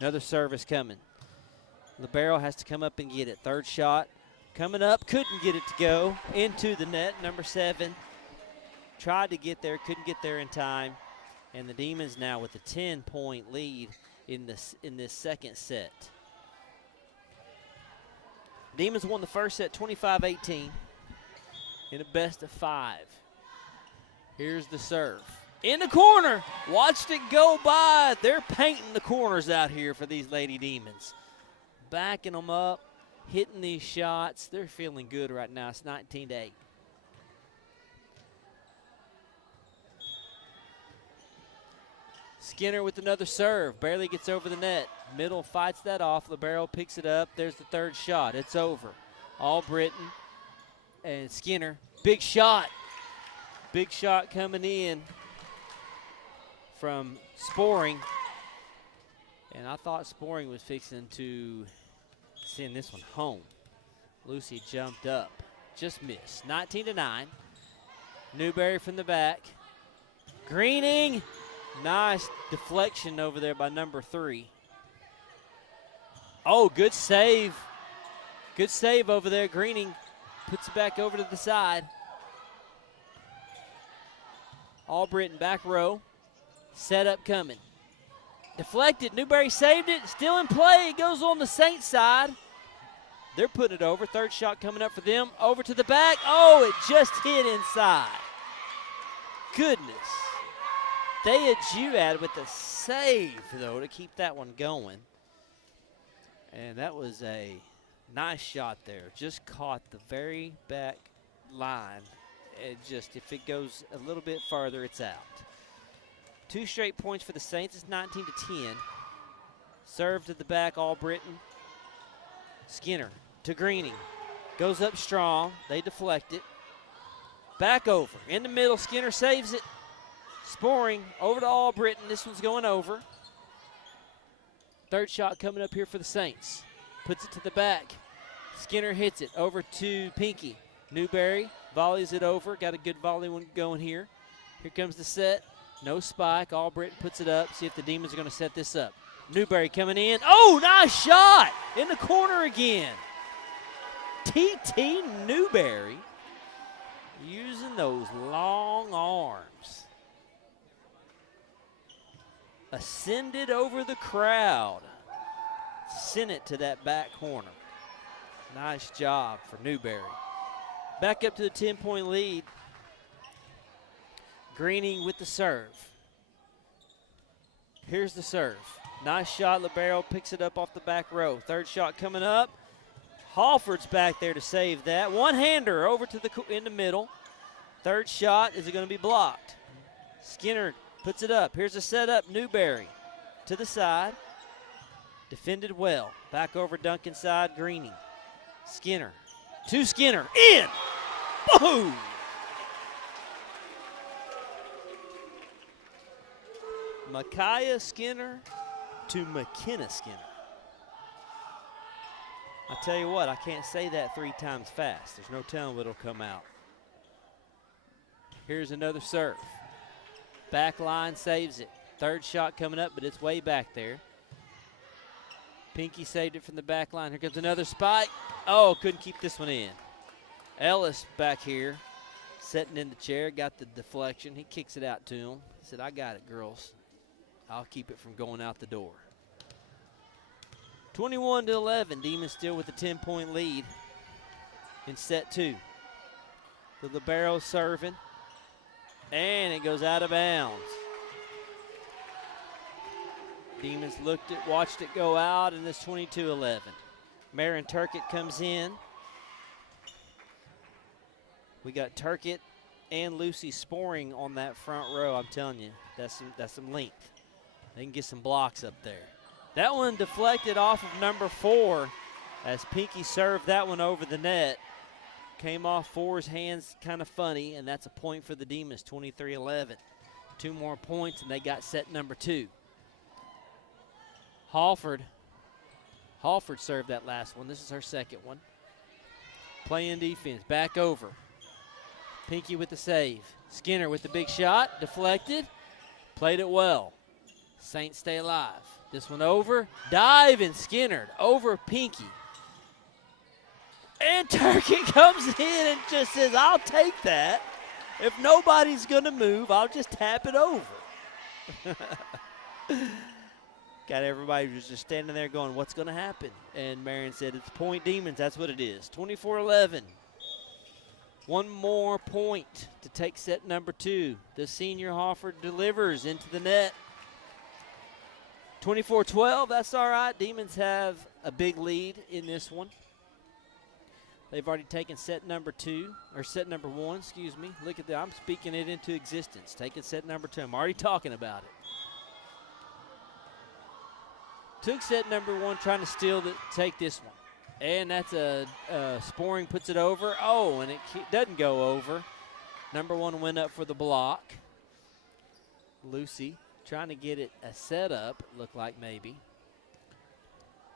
Another service coming. Libero has to come up and get it. Third shot coming up. Couldn't get it to go into the net. Number 7 tried to get there, couldn't get there in time. And the Demons now with a 10-point lead in this second set. Demons won the first set 25-18 in a best of 5. Here's the serve. In the corner. Watched it go by. They're painting the corners out here for these Lady Demons. Backing them up, hitting these shots. They're feeling good right now. It's 19-8. Skinner with another serve. Barely gets over the net. Middle fights that off. Libero picks it up. There's the third shot. It's over. Albritton and Skinner. Big shot. Big shot coming in from Sporing. And I thought Sporing was fixing to send this one home. Lucy jumped up. Just missed. 19-9. Newberry from the back. Greening. Nice deflection over there by number 3. Oh, good save. Good save over there. Greening puts it back over to the side. Albritton back row. Setup coming. Deflected. Newberry saved it. Still in play. It goes on the Saints side. They're putting it over. Third shot coming up for them. Over to the back. Oh, it just hit inside. Goodness. Thea Juad with the save, though, to keep that one going. And that was a Nice shot there. Just caught the very back line. It just, if it goes a little bit farther, it's out. 2 straight points for the Saints. It's 19-10. Serve to the back, Albritton. Skinner to Greening. Goes up strong. They deflect it. Back over. In the middle, Skinner saves it. Sporing over to Albritton. This one's going over. Third shot coming up here for the Saints. Puts it to the back. Skinner hits it over to Pinky. Newberry volleys it over. Got a good volley one going here. Here comes the set. No spike. Albritton puts it up. See if the Demons are going to set this up. Newberry coming in. Oh, nice shot! In the corner again. T.T. Newberry using those long arms. Ascended over the crowd. Sent it to that back corner. Nice job for Newberry. Back up to the 10-point lead. Greening with the serve. Here's the serve. Nice shot. Libero picks it up off the back row. Third shot coming up. Halford's back there to save that. One-hander over to in the middle. Third shot. Is it going to be blocked? Skinner puts it up. Here's a setup. Newberry to the side. Defended well. Back over Duncan side. Greening. Skinner. To Skinner. In! Boom! Micaiah Skinner to McKenna Skinner. I tell you what, I can't say that 3 times fast. There's no telling what'll come out. Here's another serve. Back line saves it. Third shot coming up, but it's way back there. Pinky saved it from the back line. Here comes another spike. Oh, couldn't keep this one in. Ellis back here, sitting in the chair, got the deflection. He kicks it out to him. He said, I got it, girls. I'll keep it from going out the door. 21-11, Demons still with a 10-point lead in set 2. The libero serving, and it goes out of bounds. Demons watched it go out, and it's 22-11. Marin Turkett comes in. We got Turkett and Lucy Sporing on that front row. I'm telling you, that's some length. They can get some blocks up there. That one deflected off of number 4 as Pinky served that one over the net. Came off 4's hands kind of funny, and that's a point for the Demons, 23-11. 2 more points, and they got set number 2. Halford served that last one. This is her second one. Playing defense, back over. Pinky with the save. Skinner with the big shot, deflected. Played it well. Saints stay alive. This one over. Dive and Skinner over Pinky. And Turkey comes in and just says, I'll take that. If nobody's going to move, I'll just tap it over. Got everybody who's just standing there going, what's going to happen? And Marion said, it's point Demons. That's what it is. 24-11. 1 more point to take set number 2. The senior Hofford delivers into the net. 24-12, that's all right. Demons have a big lead in this one. They've already taken set number 1, excuse me. Look at that, I'm speaking it into existence. Taking set number 2, I'm already talking about it. Took set number 1, trying to take this one. And that's Sporing puts it over. Oh, and it doesn't go over. Number 1 went up for the block. Lucy trying to get it a setup, looked like maybe.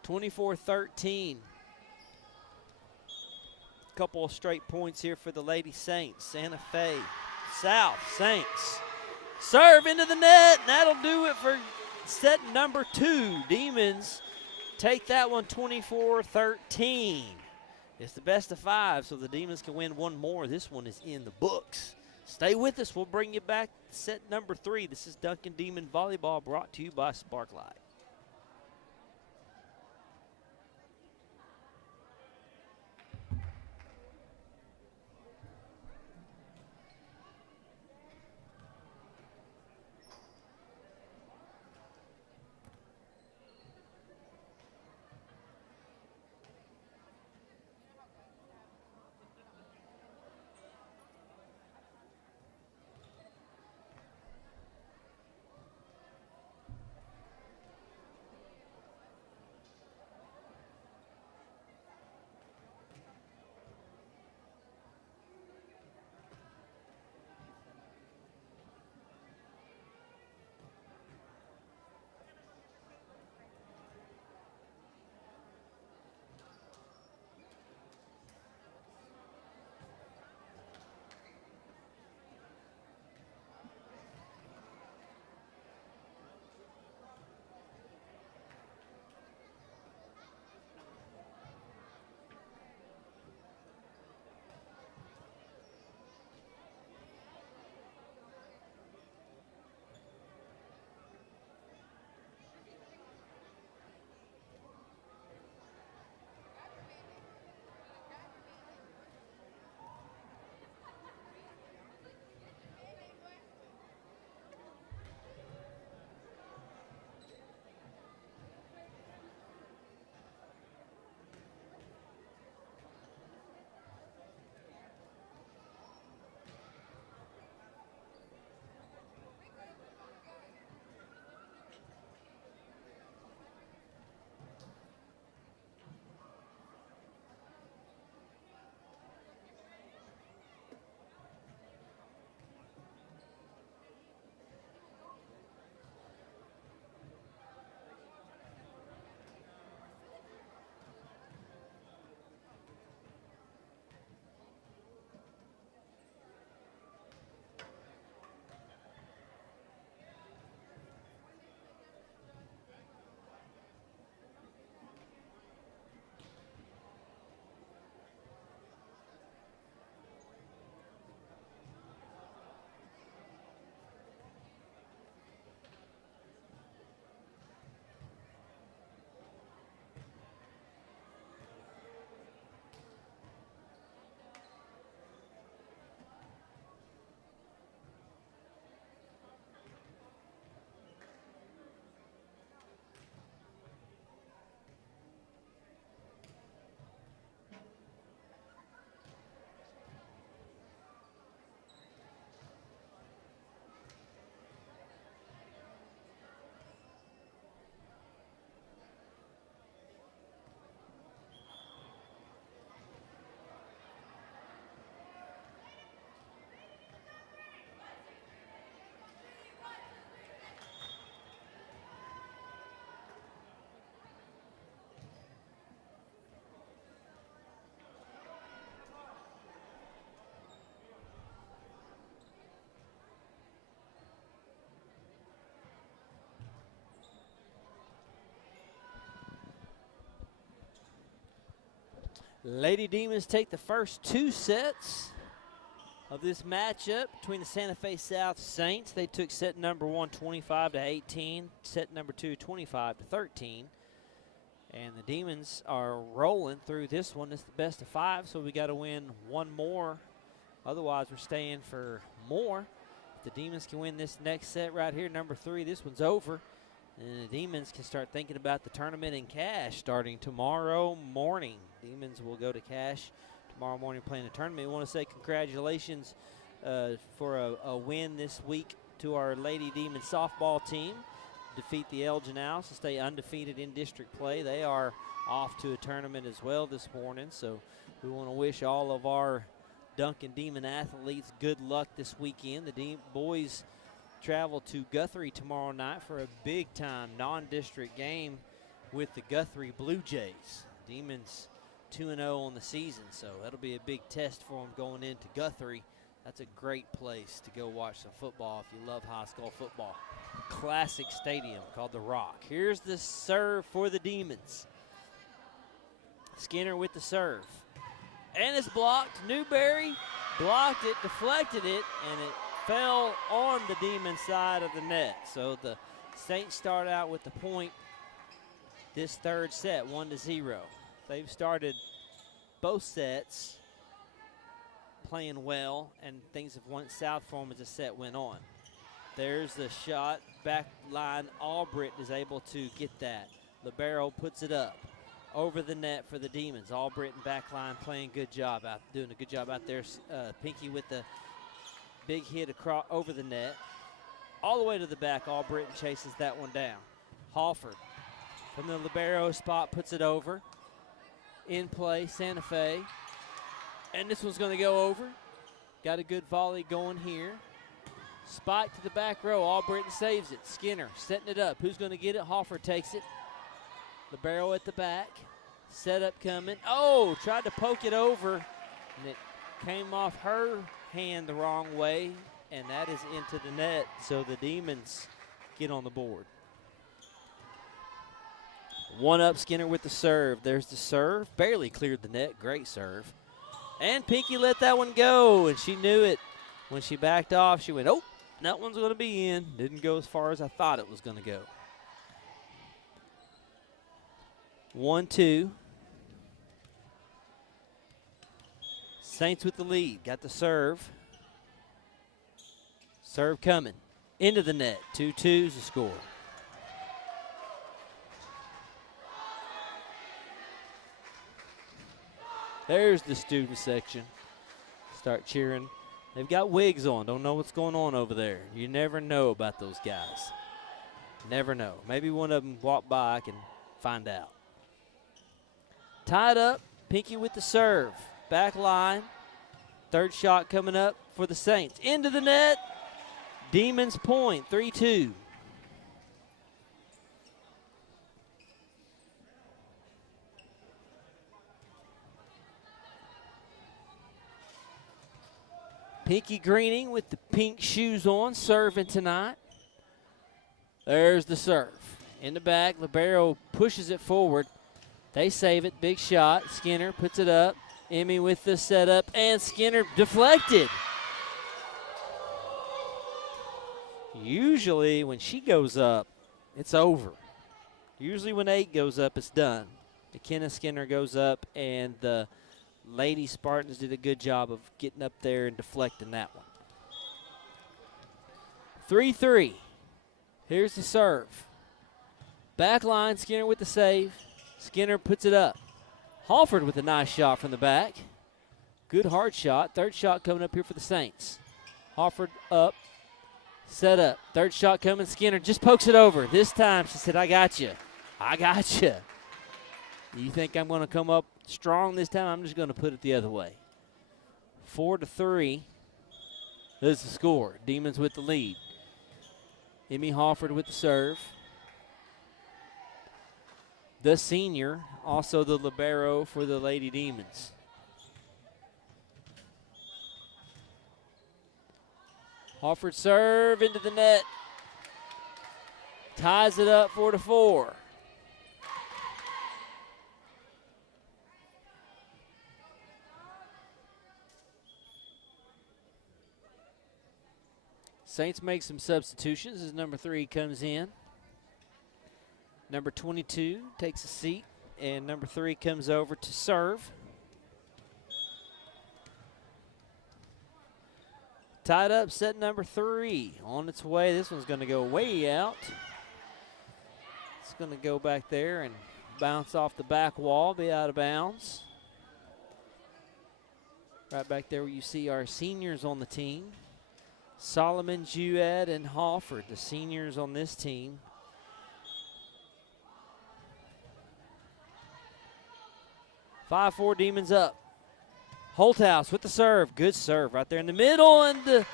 24-13. Couple of straight points here for the Lady Saints. Santa Fe South Saints. Serve into the net, and that'll do it for set number 2. Demons take that one 24-13. It's the best of 5, so the Demons can win 1 more. This one is in the books. Stay with us. We'll bring you back set number 3. This is Duncan Demon Volleyball brought to you by Sparklight. Lady Demons take the first 2 sets of this matchup between the Santa Fe South Saints. They took set number 1 25-18, set number 2 25-13. And the Demons are rolling through this one. It's the best of 5, so we got to win one more. Otherwise, we're staying for more. If the Demons can win this next set right here, number 3, this one's over. And the Demons can start thinking about the tournament in cash starting tomorrow morning. Demons will go to cash tomorrow morning playing the tournament. We want to say congratulations for a win this week to our Lady Demon softball team. Defeat the Elgin Owls to stay undefeated in district play. They are off to a tournament as well this morning, so we want to wish all of our Duncan Demon athletes good luck this weekend. The boys travel to Guthrie tomorrow night for a big-time non-district game with the Guthrie Blue Jays. Demons 2-0 on the season, so that'll be a big test for them going into Guthrie. That's a great place to go watch some football if you love high school football. Classic stadium called The Rock. Here's the serve for the Demons. Skinner with the serve. And it's blocked. Newberry blocked it, deflected it, and it fell on the Demon side of the net. So the Saints start out with the point this third set, 1-0. They've started both sets playing well, and things have went south for them as the set went on. There's the shot, back line. Albritton is able to get that. Libero puts it up over the net for the Demons. Albritton back line playing doing a good job out there. Pinky with the big hit across over the net. All the way to the back, Albritton chases that one down. Halford from the libero spot puts it over. In play, Santa Fe. And this one's going to go over. Got a good volley going here. Spike to the back row. Albritton saves it. Skinner setting it up. Who's going to get it? Halford takes it. Libero at the back. Setup coming. Oh, tried to poke it over. And it came off her hand the wrong way. And that is into the net. So the Demons get on the board. One up, Skinner with the serve. There's the serve. Barely cleared the net. Great serve. And Pinky let that one go. And she knew it. When she backed off, she went, oh, that one's going to be in. Didn't go as far as I thought it was going to go. 1-2. Saints with the lead. Got the serve. Serve coming. Into the net. 2-2 is the score. There's the student section. Start cheering. They've got wigs on. Don't know what's going on over there. You never know about those guys. Never know. Maybe one of them walk by. I can find out. Tied up. Pinky with the serve. Back line. Third shot coming up for the Saints. Into the net. Demons point. 3-2. Pinky Greening with the pink shoes on, serving tonight. There's the serve. In the back, Libero pushes it forward. They save it. Big shot. Skinner puts it up. Emmy with the setup, and Skinner deflected. Usually when she goes up, it's over. Usually when 8 goes up, it's done. McKenna Skinner goes up, and the Lady Spartans did a good job of getting up there and deflecting that one. 3-3. Here's the serve. Back line, Skinner with the save. Skinner puts it up. Halford with a nice shot from the back. Good hard shot. Third shot coming up here for the Saints. Halford up. Set up. Third shot coming. Skinner just pokes it over. This time she said, I got you. I got you. You think I'm going to come up strong this time? I'm just going to put it the other way. 4-3. There's the score. Demons with the lead. Emmy Halford with the serve. The senior, also the libero for the Lady Demons. Halford serve into the net. Ties it up 4-4. Saints make some substitutions as number 3 comes in. Number 22 takes a seat, and number 3 comes over to serve. Tied up, set number 3 on its way. This one's going to go way out. It's going to go back there and bounce off the back wall, be out of bounds. Right back there where you see our seniors on the team. Solomon, Jewett, and Hawford, the seniors on this team. Five, 4 Demons up. Holthouse with the serve. Good serve right there in the middle, and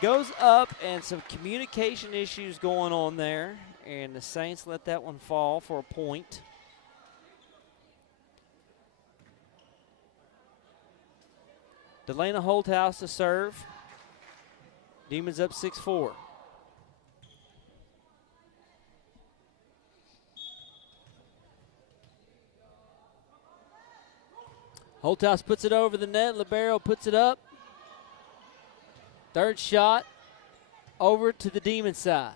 goes up, and some communication issues going on there. And the Saints let that one fall for a point. Delana Holthouse to serve. Demons up 6-4. Holthouse puts it over the net. Libero puts it up. Third shot over to the Demon side.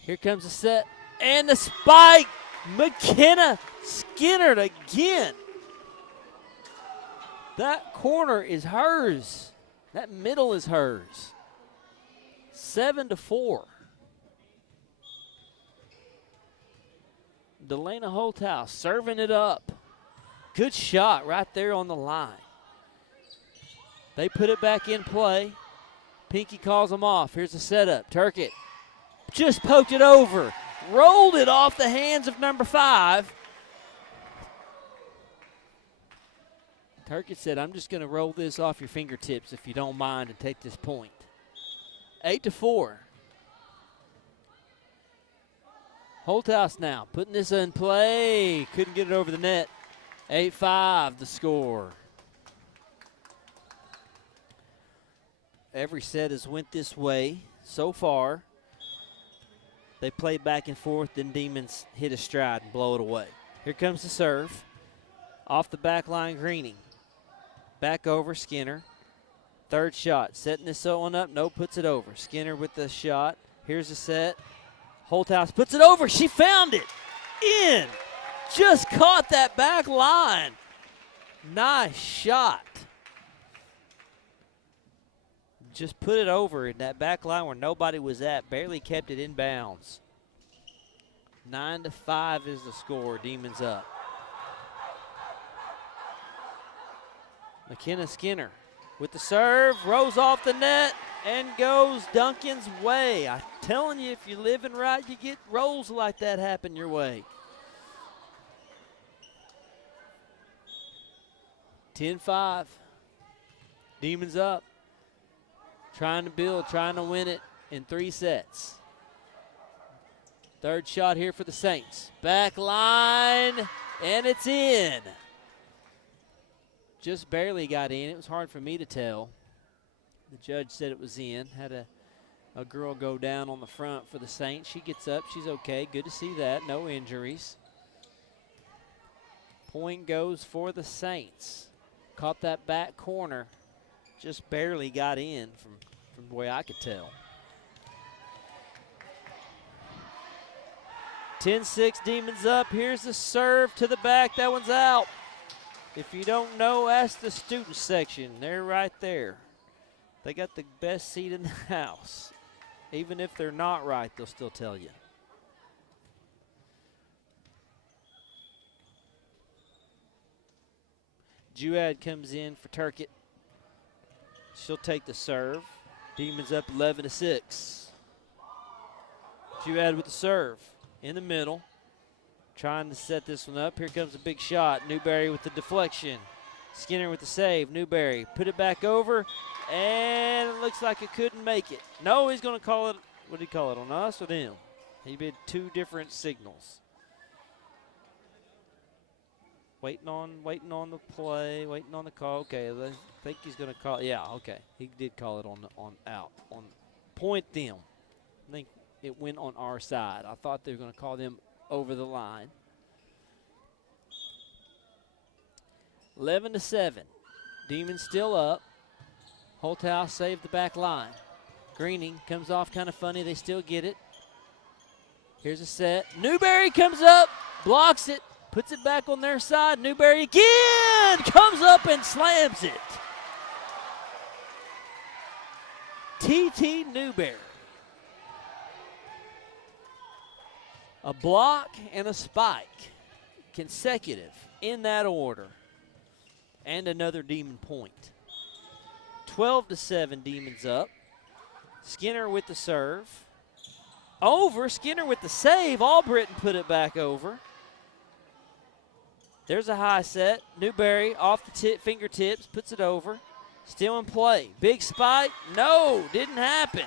Here comes the set. And the spike. McKenna Skinner again. That corner is hers. That middle is hers. 7-4. Delana Holthouse serving it up. Good shot right there on the line. They put it back in play. Pinky calls them off. Here's the setup. Turkett just poked it over. Rolled it off the hands of number 5. Turkett said, I'm just going to roll this off your fingertips if you don't mind and take this point. 8-4. Holthouse now putting this in play. Couldn't get it over the net. 8-5 the score. Every set has went this way so far. They play back and forth, then Demons hit a stride and blow it away. Here comes the serve. Off the back line, Greening. Back over, Skinner. Third shot, setting this one up. No, puts it over. Skinner with the shot. Here's the set. Holthouse puts it over. She found it. In. Just caught that back line. Nice shot. Just put it over in that back line where nobody was at. Barely kept it in bounds. 9-5 is the score. Demons up. McKenna Skinner with the serve. Rolls off the net and goes Duncan's way. I'm telling you, if you're living right, you get rolls like that happen your way. 10-5. Demons up. Trying to build, trying to win it in 3 sets. Third shot here for the Saints. Back line, and it's in. Just barely got in. It was hard for me to tell. The judge said it was in. Had a girl go down on the front for the Saints. She gets up. She's okay. Good to see that. No injuries. Point goes for the Saints. Caught that back corner. Just barely got in from the way I could tell. 10-6 Demons up. Here's the serve to the back. That one's out. If you don't know, ask the student section. They're right there. They got the best seat in the house. Even if they're not right, they'll still tell you. Jewad comes in for Turkett. She'll take the serve. Demons up 11-6. Jewad with the serve in the middle. Trying to set this one up. Here comes a big shot. Newberry with the deflection. Skinner with the save. Newberry put it back over, and it looks like it couldn't make it. No, he's going to call it. What did he call it, on us or them? He did 2 different signals. Waiting on the play, waiting on the call. Okay, I think he's going to call. Yeah, okay. He did call it on out. On point them. I think it went on our side. I thought they were going to call them over the line. 11-7. Demons still up. Holthouse saved the back line. Greening comes off kind of funny. They still get it. Here's a set. Newberry comes up, blocks it, puts it back on their side. Newberry again comes up and slams it. T.T. Newberry. A block and a spike, consecutive in that order. And another Demon point. 12-7, Demons up. Skinner with the serve. Over, Skinner with the save. Albritton put it back over. There's a high set. Newberry off the fingertips, puts it over. Still in play. Big spike. No, didn't happen.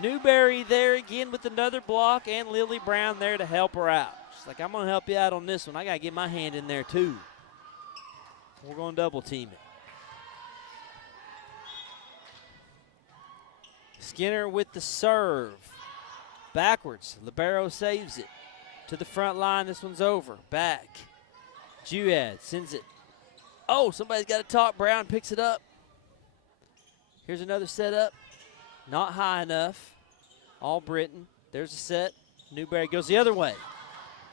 Newberry there again with another block, and Lily Brown there to help her out. She's like, I'm going to help you out on this one. I got to get my hand in there too. We're going to double team it. Skinner with the serve. Backwards. Libero saves it. To the front line. This one's over. Back. Juad sends it. Oh, somebody's got to talk. Brown picks it up. Here's another setup. Not high enough. Albritton. There's a set. Newberry goes the other way.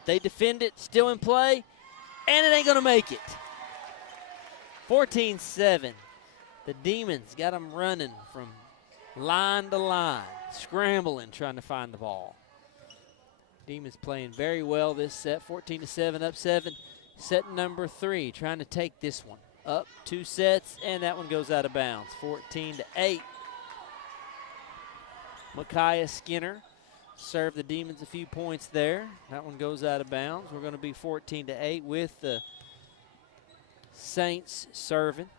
They defend it. Still in play. And it ain't going to make it. 14-7. The Demons got them running from line to line. Scrambling, trying to find the ball. Demons playing very well this set. 14-7, up 7. Set number 3, trying to take this one. Up 2 sets, and that one goes out of bounds. 14-8. Micaiah Skinner served the Demons a few points there. That one goes out of bounds. We're going to be 14-8 with the Saints serving.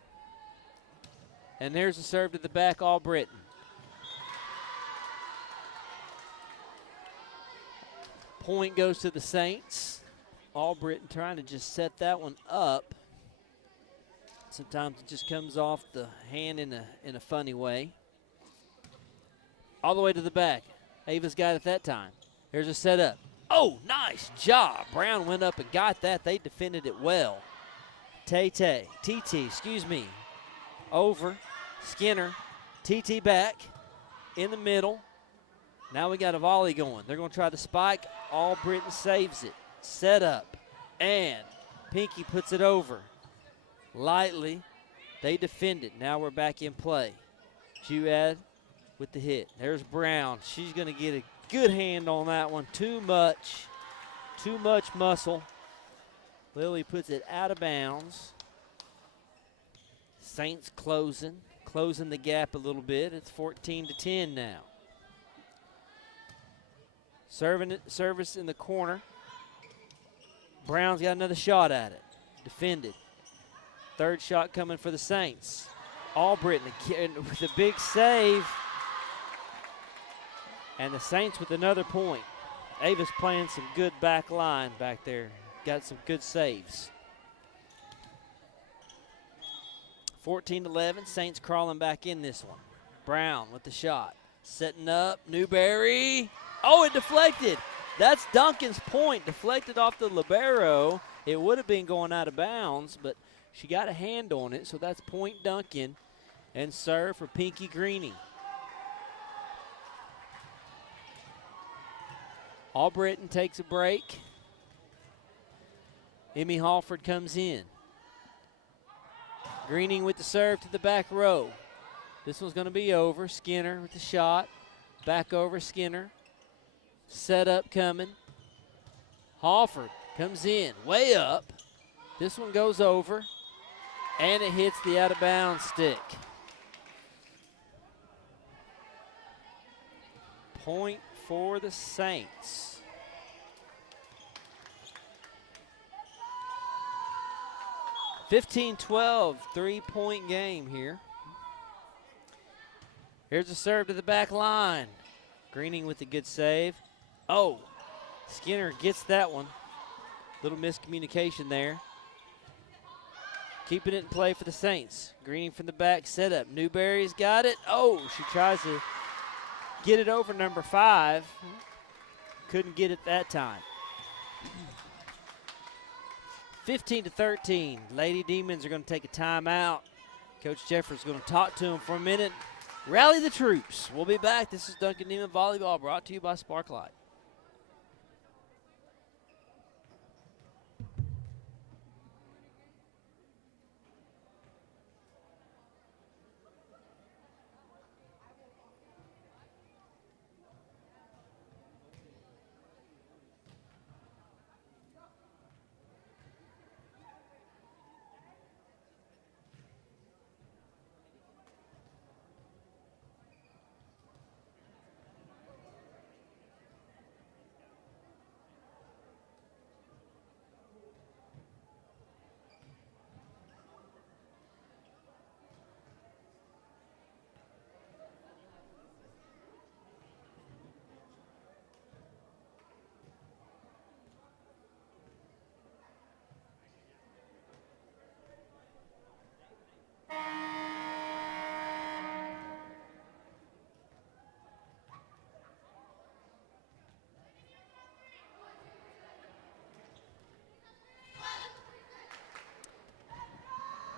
And there's a serve to the back, Albritton. Point goes to the Saints. Albritton trying to just set that one up. Sometimes it just comes off the hand in a funny way. All the way to the back. Ava's got it that time. Here's a setup. Oh, nice job. Brown went up and got that. They defended it well. TT, excuse me. Over. Skinner. TT back. In the middle. Now we got a volley going. They're going to try the spike. Albritton saves it. Set up. And Pinky puts it over. Lightly. They defend it. Now we're back in play. Juad with the hit. There's Brown. She's going to get a good hand on that one. Too much muscle. Lily puts it out of bounds. Saints closing the gap a little bit. It's 14-10 now. Service in the corner. Brown's got another shot at it. Defended. Third shot coming for the Saints. Albritton with a big save. And the Saints with another point. Ava's playing some good back line back there. Got some good saves. 14-11. Saints crawling back in this one. Brown with the shot. Setting up. Newberry. Oh, it deflected. That's Duncan's point. Deflected off the libero. It would have been going out of bounds, but she got a hand on it, so that's point Duncan. And serve for Pinky Greening. Albritton takes a break. Emmy Halford comes in. Greening with the serve to the back row. This one's going to be over. Skinner with the shot. Back over Skinner. Set up coming. Halford comes in. Way up. This one goes over. And it hits the out-of-bounds stick. Point for the Saints. (15-12), 3-point game here. Here's a serve to the back line. Greening with a good save. Oh, Skinner gets that one. Little miscommunication there. Keeping it in play for the Saints. Greening from the back setup. Newberry's got it. Oh, she tries to get it over number 5. Couldn't get it that time. 15-13. Lady Demons are going to take a timeout. Coach Jeffers is going to talk to them for a minute. Rally the troops. We'll be back. This is Duncan Demon Volleyball brought to you by Sparklight.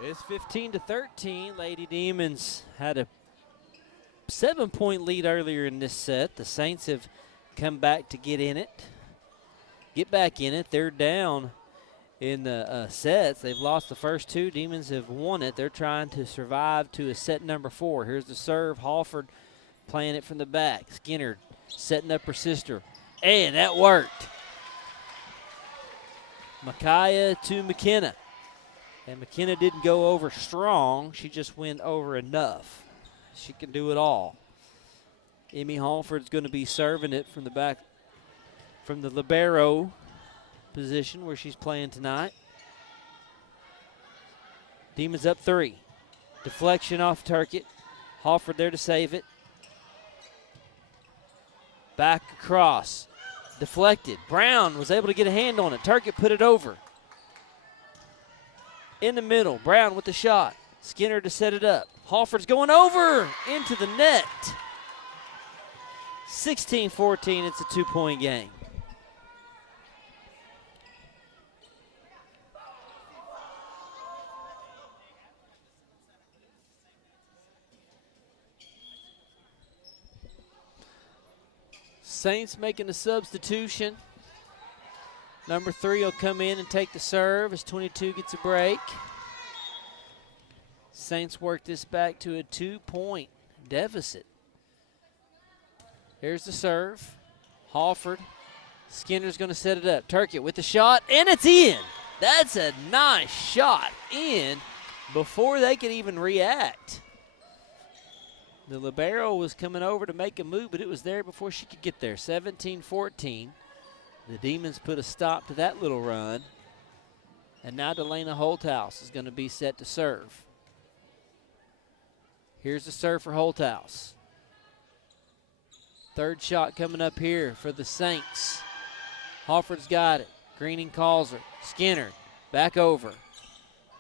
It's 15-13. Lady Demons had a 7-point lead earlier in this set. The Saints have come back to get back in it. They're down in the sets. They've lost the first two. Demons have won it. They're trying to survive to a set number 4. Here's the serve. Halford playing it from the back. Skinner setting up her sister. And that worked. Micaiah to McKenna. And McKenna didn't go over strong. She just went over enough. She can do it all. Emmy Halford's going to be serving it from the back, from the libero position where she's playing tonight. Demons up 3. Deflection off Turkett. Halford there to save it. Back across. Deflected. Brown was able to get a hand on it. Turkett put it over. In the middle, Brown with the shot. Skinner to set it up. Halford's going over into the net. 16-14, it's a 2-point game. Saints making a substitution. Number 3 will come in and take the serve as 22 gets a break. Saints work this back to a 2-point deficit. Here's the serve. Halford. Skinner's going to set it up. Turkett with the shot, and it's in. That's a nice shot in before they could even react. The libero was coming over to make a move, but it was there before she could get there. 17-14. The Demons put a stop to that little run. And now Delana Holthouse is going to be set to serve. Here's the serve for Holthouse. Third shot coming up here for the Saints. Halford's got it. Greening calls her. Skinner back over.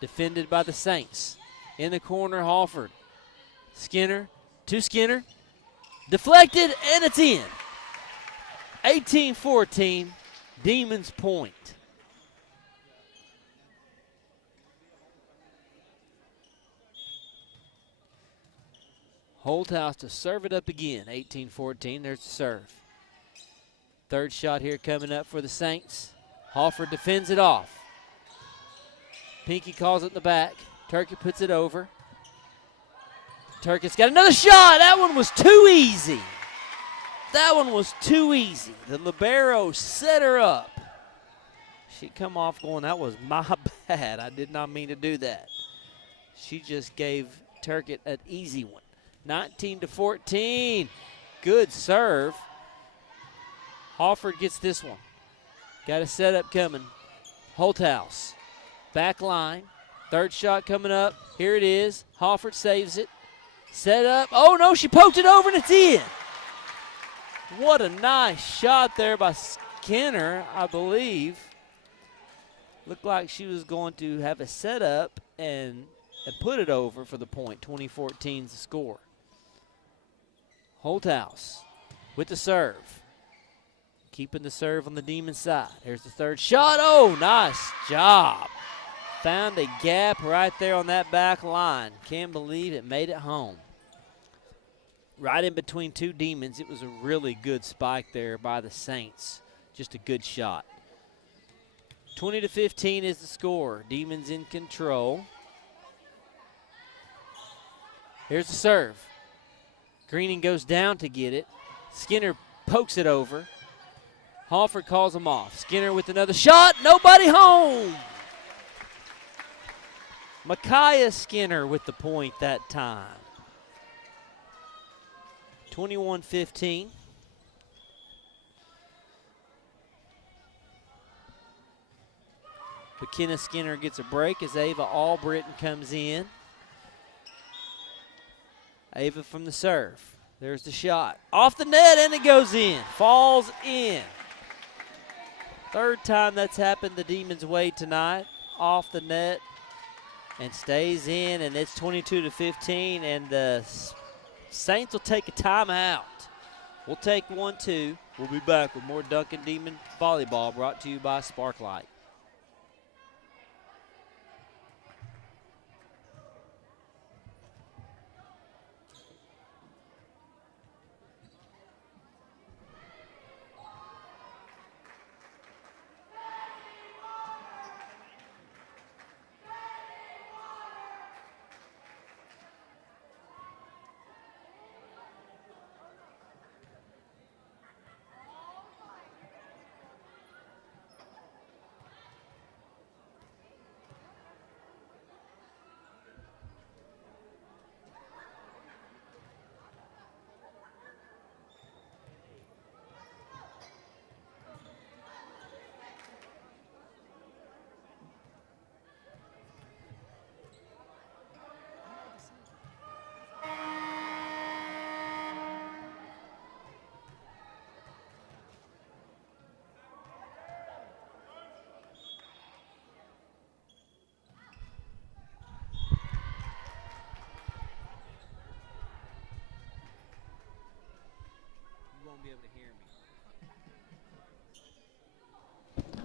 Defended by the Saints. In the corner, Halford. Skinner to Skinner. Deflected, and it's in. 18-14, Demons point. Holthouse to serve it up again. 18-14, there's the serve. Third shot here coming up for the Saints. Halford defends it off. Pinky calls it in the back. Turkey puts it over. Turkey's got another shot. That one was too easy. That one was too easy. The libero set her up. She come off going, that was my bad. I did not mean to do that. She just gave Turkett an easy one. 19-14. Good serve. Halford gets this one. Got a setup coming. Holthouse. Back line. Third shot coming up. Here it is. Halford saves it. Set up. Oh, no, she poked it over, and it's in. What a nice shot there by Skinner, I believe. Looked like she was going to have a setup and put it over for the point. 20-14's the score. Holthouse with the serve. Keeping the serve on the Demon side. Here's the third shot. Oh, nice job. Found a gap right there on that back line. Can't believe it made it home. right in between two Demons. It was a really good spike there by the Saints. Just a good shot. 20-15 is the score. Demons in control. Here's the serve. Greening goes down to get it. Skinner pokes it over. Halford calls him off. Skinner with another shot. Nobody home. Micaiah Skinner with the point that time. 21-15. McKenna Skinner gets a break as Ava Albritton comes in. Ava from the serve. There's the shot. Off the net, and it goes in. Falls in. Third time that's happened the Demons' way tonight. Off the net and stays in, and it's 22-15, and the Saints will take a timeout. We'll take 1-2. We'll be back with more Duncan Demon Volleyball brought to you by Sparklight.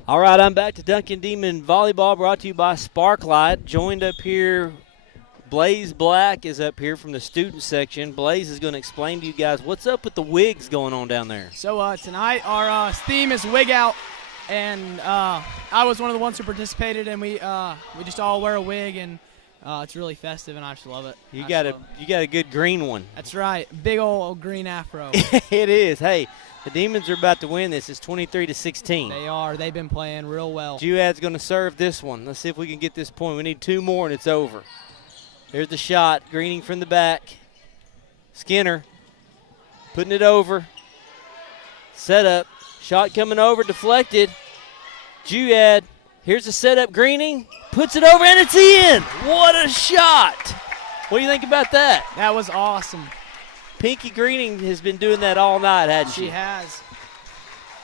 All right, I'm back to Duncan Demon Volleyball brought to you by Sparklight. Joined up here, Blaze Black is up here from the student section. Blaze is going to explain to you guys what's up with the wigs going on down there. So tonight our theme is Wig Out, and I was one of the ones who participated, and we just all wear a wig, and it's really festive, and I just love it. You got a good green one. That's right, big old green afro. It is. Hey, the Demons are about to win this. It's 23-16. They are. They've been playing real well. Juad's going to serve this one. Let's see if we can get this point. We need two more, and it's over. Here's the shot. Greening from the back. Skinner putting it over. Setup. Shot coming over. Deflected. Juad. Here's the setup. Greening puts it over, and it's in. What a shot. What do you think about that? That was awesome. Pinky Greening has been doing that all night, hasn't she? She has.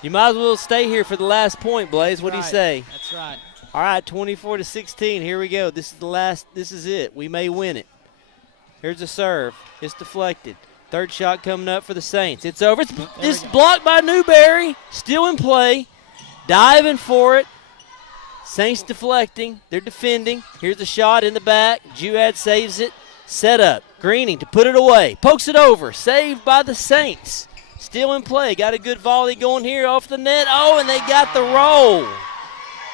You might as well stay here for the last point, Blaze. What do you say? That's right. All right, 24-16. Here we go. This is the last. This is it. We may win it. Here's a serve. It's deflected. Third shot coming up for the Saints. It's over. It's blocked by Newberry. Still in play. Diving for it. Saints deflecting. They're defending. Here's a shot in the back. Juad saves it. Set up. Greening to put it away. Pokes it over. Saved by the Saints. Still in play. Got a good volley going here off the net. Oh, and they got the roll.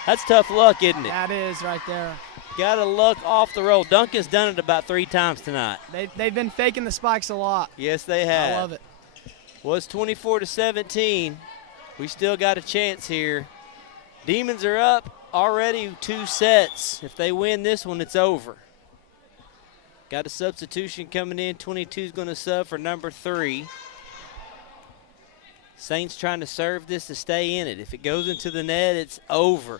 That's tough luck, isn't it? That is right there. Got a luck off the roll. Duncan's done it about 3 times tonight. They've been faking the spikes a lot. Yes, they have. I love it. Well, it's 24-17. We still got a chance here. Demons are up already 2 sets. If they win this one, it's over. Got a substitution coming in. 22 is going to sub for number 3. Saints trying to serve this to stay in it. If it goes into the net, it's over.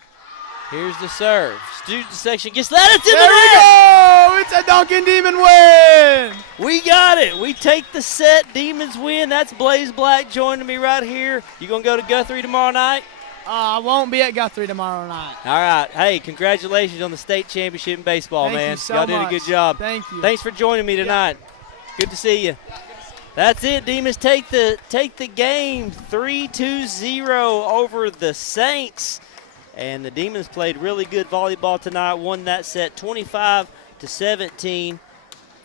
Here's the serve. Student section gets that. It's in the net. It's a Duncan Demon win. We got it. We take the set. Demons win. That's Blaze Black joining me right here. You going to go to Guthrie tomorrow night? I won't be at Guthrie tomorrow night. All right. Hey, congratulations on the state championship in baseball, Thank man. you so Y'all did a much. good job. Thank you. Thanks for joining me tonight. Good to see you. That's it. Demons take the game 3-2-0 over the Saints. And the Demons played really good volleyball tonight. Won that set 25-17.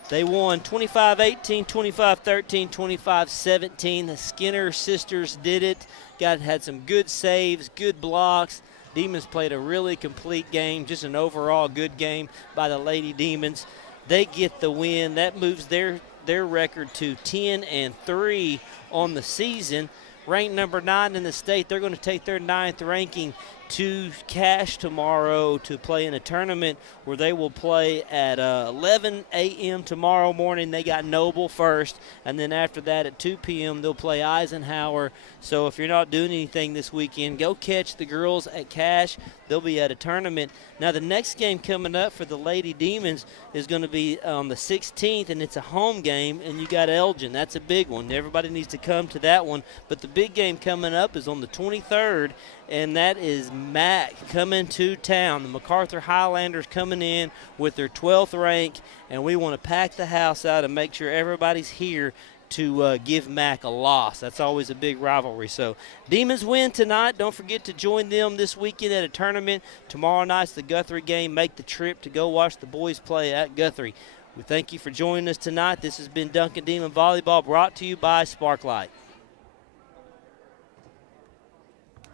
They won 25-18, 25-13, 25-17. The Skinner sisters did it. Had some good saves, good blocks. Demons played a really complete game, just an overall good game by the Lady Demons. They get the win. That moves their record to 10-3 on the season. Ranked number 9 in the state. They're going to take their 9th ranking to Cache tomorrow to play in a tournament where they will play at 11 a.m. tomorrow morning. They got Noble first, and then after that at 2 p.m. they'll play Eisenhower. So if you're not doing anything this weekend, go catch the girls at Cache. They'll be at a tournament. Now the next game coming up for the Lady Demons is going to be on the 16th, and it's a home game, and you got Elgin. That's a big one. Everybody needs to come to that one. But the big game coming up is on the 23rd, and that is Mac coming to town. The MacArthur Highlanders coming in with their 12th rank, and we want to pack the house out and make sure everybody's here to give Mac a loss. That's always a big rivalry. So Demons win tonight. Don't forget to join them this weekend at a tournament. Tomorrow night's the Guthrie game. Make the trip to go watch the boys play at Guthrie. We thank you for joining us tonight. This has been Duncan Demon Volleyball, brought to you by Sparklight.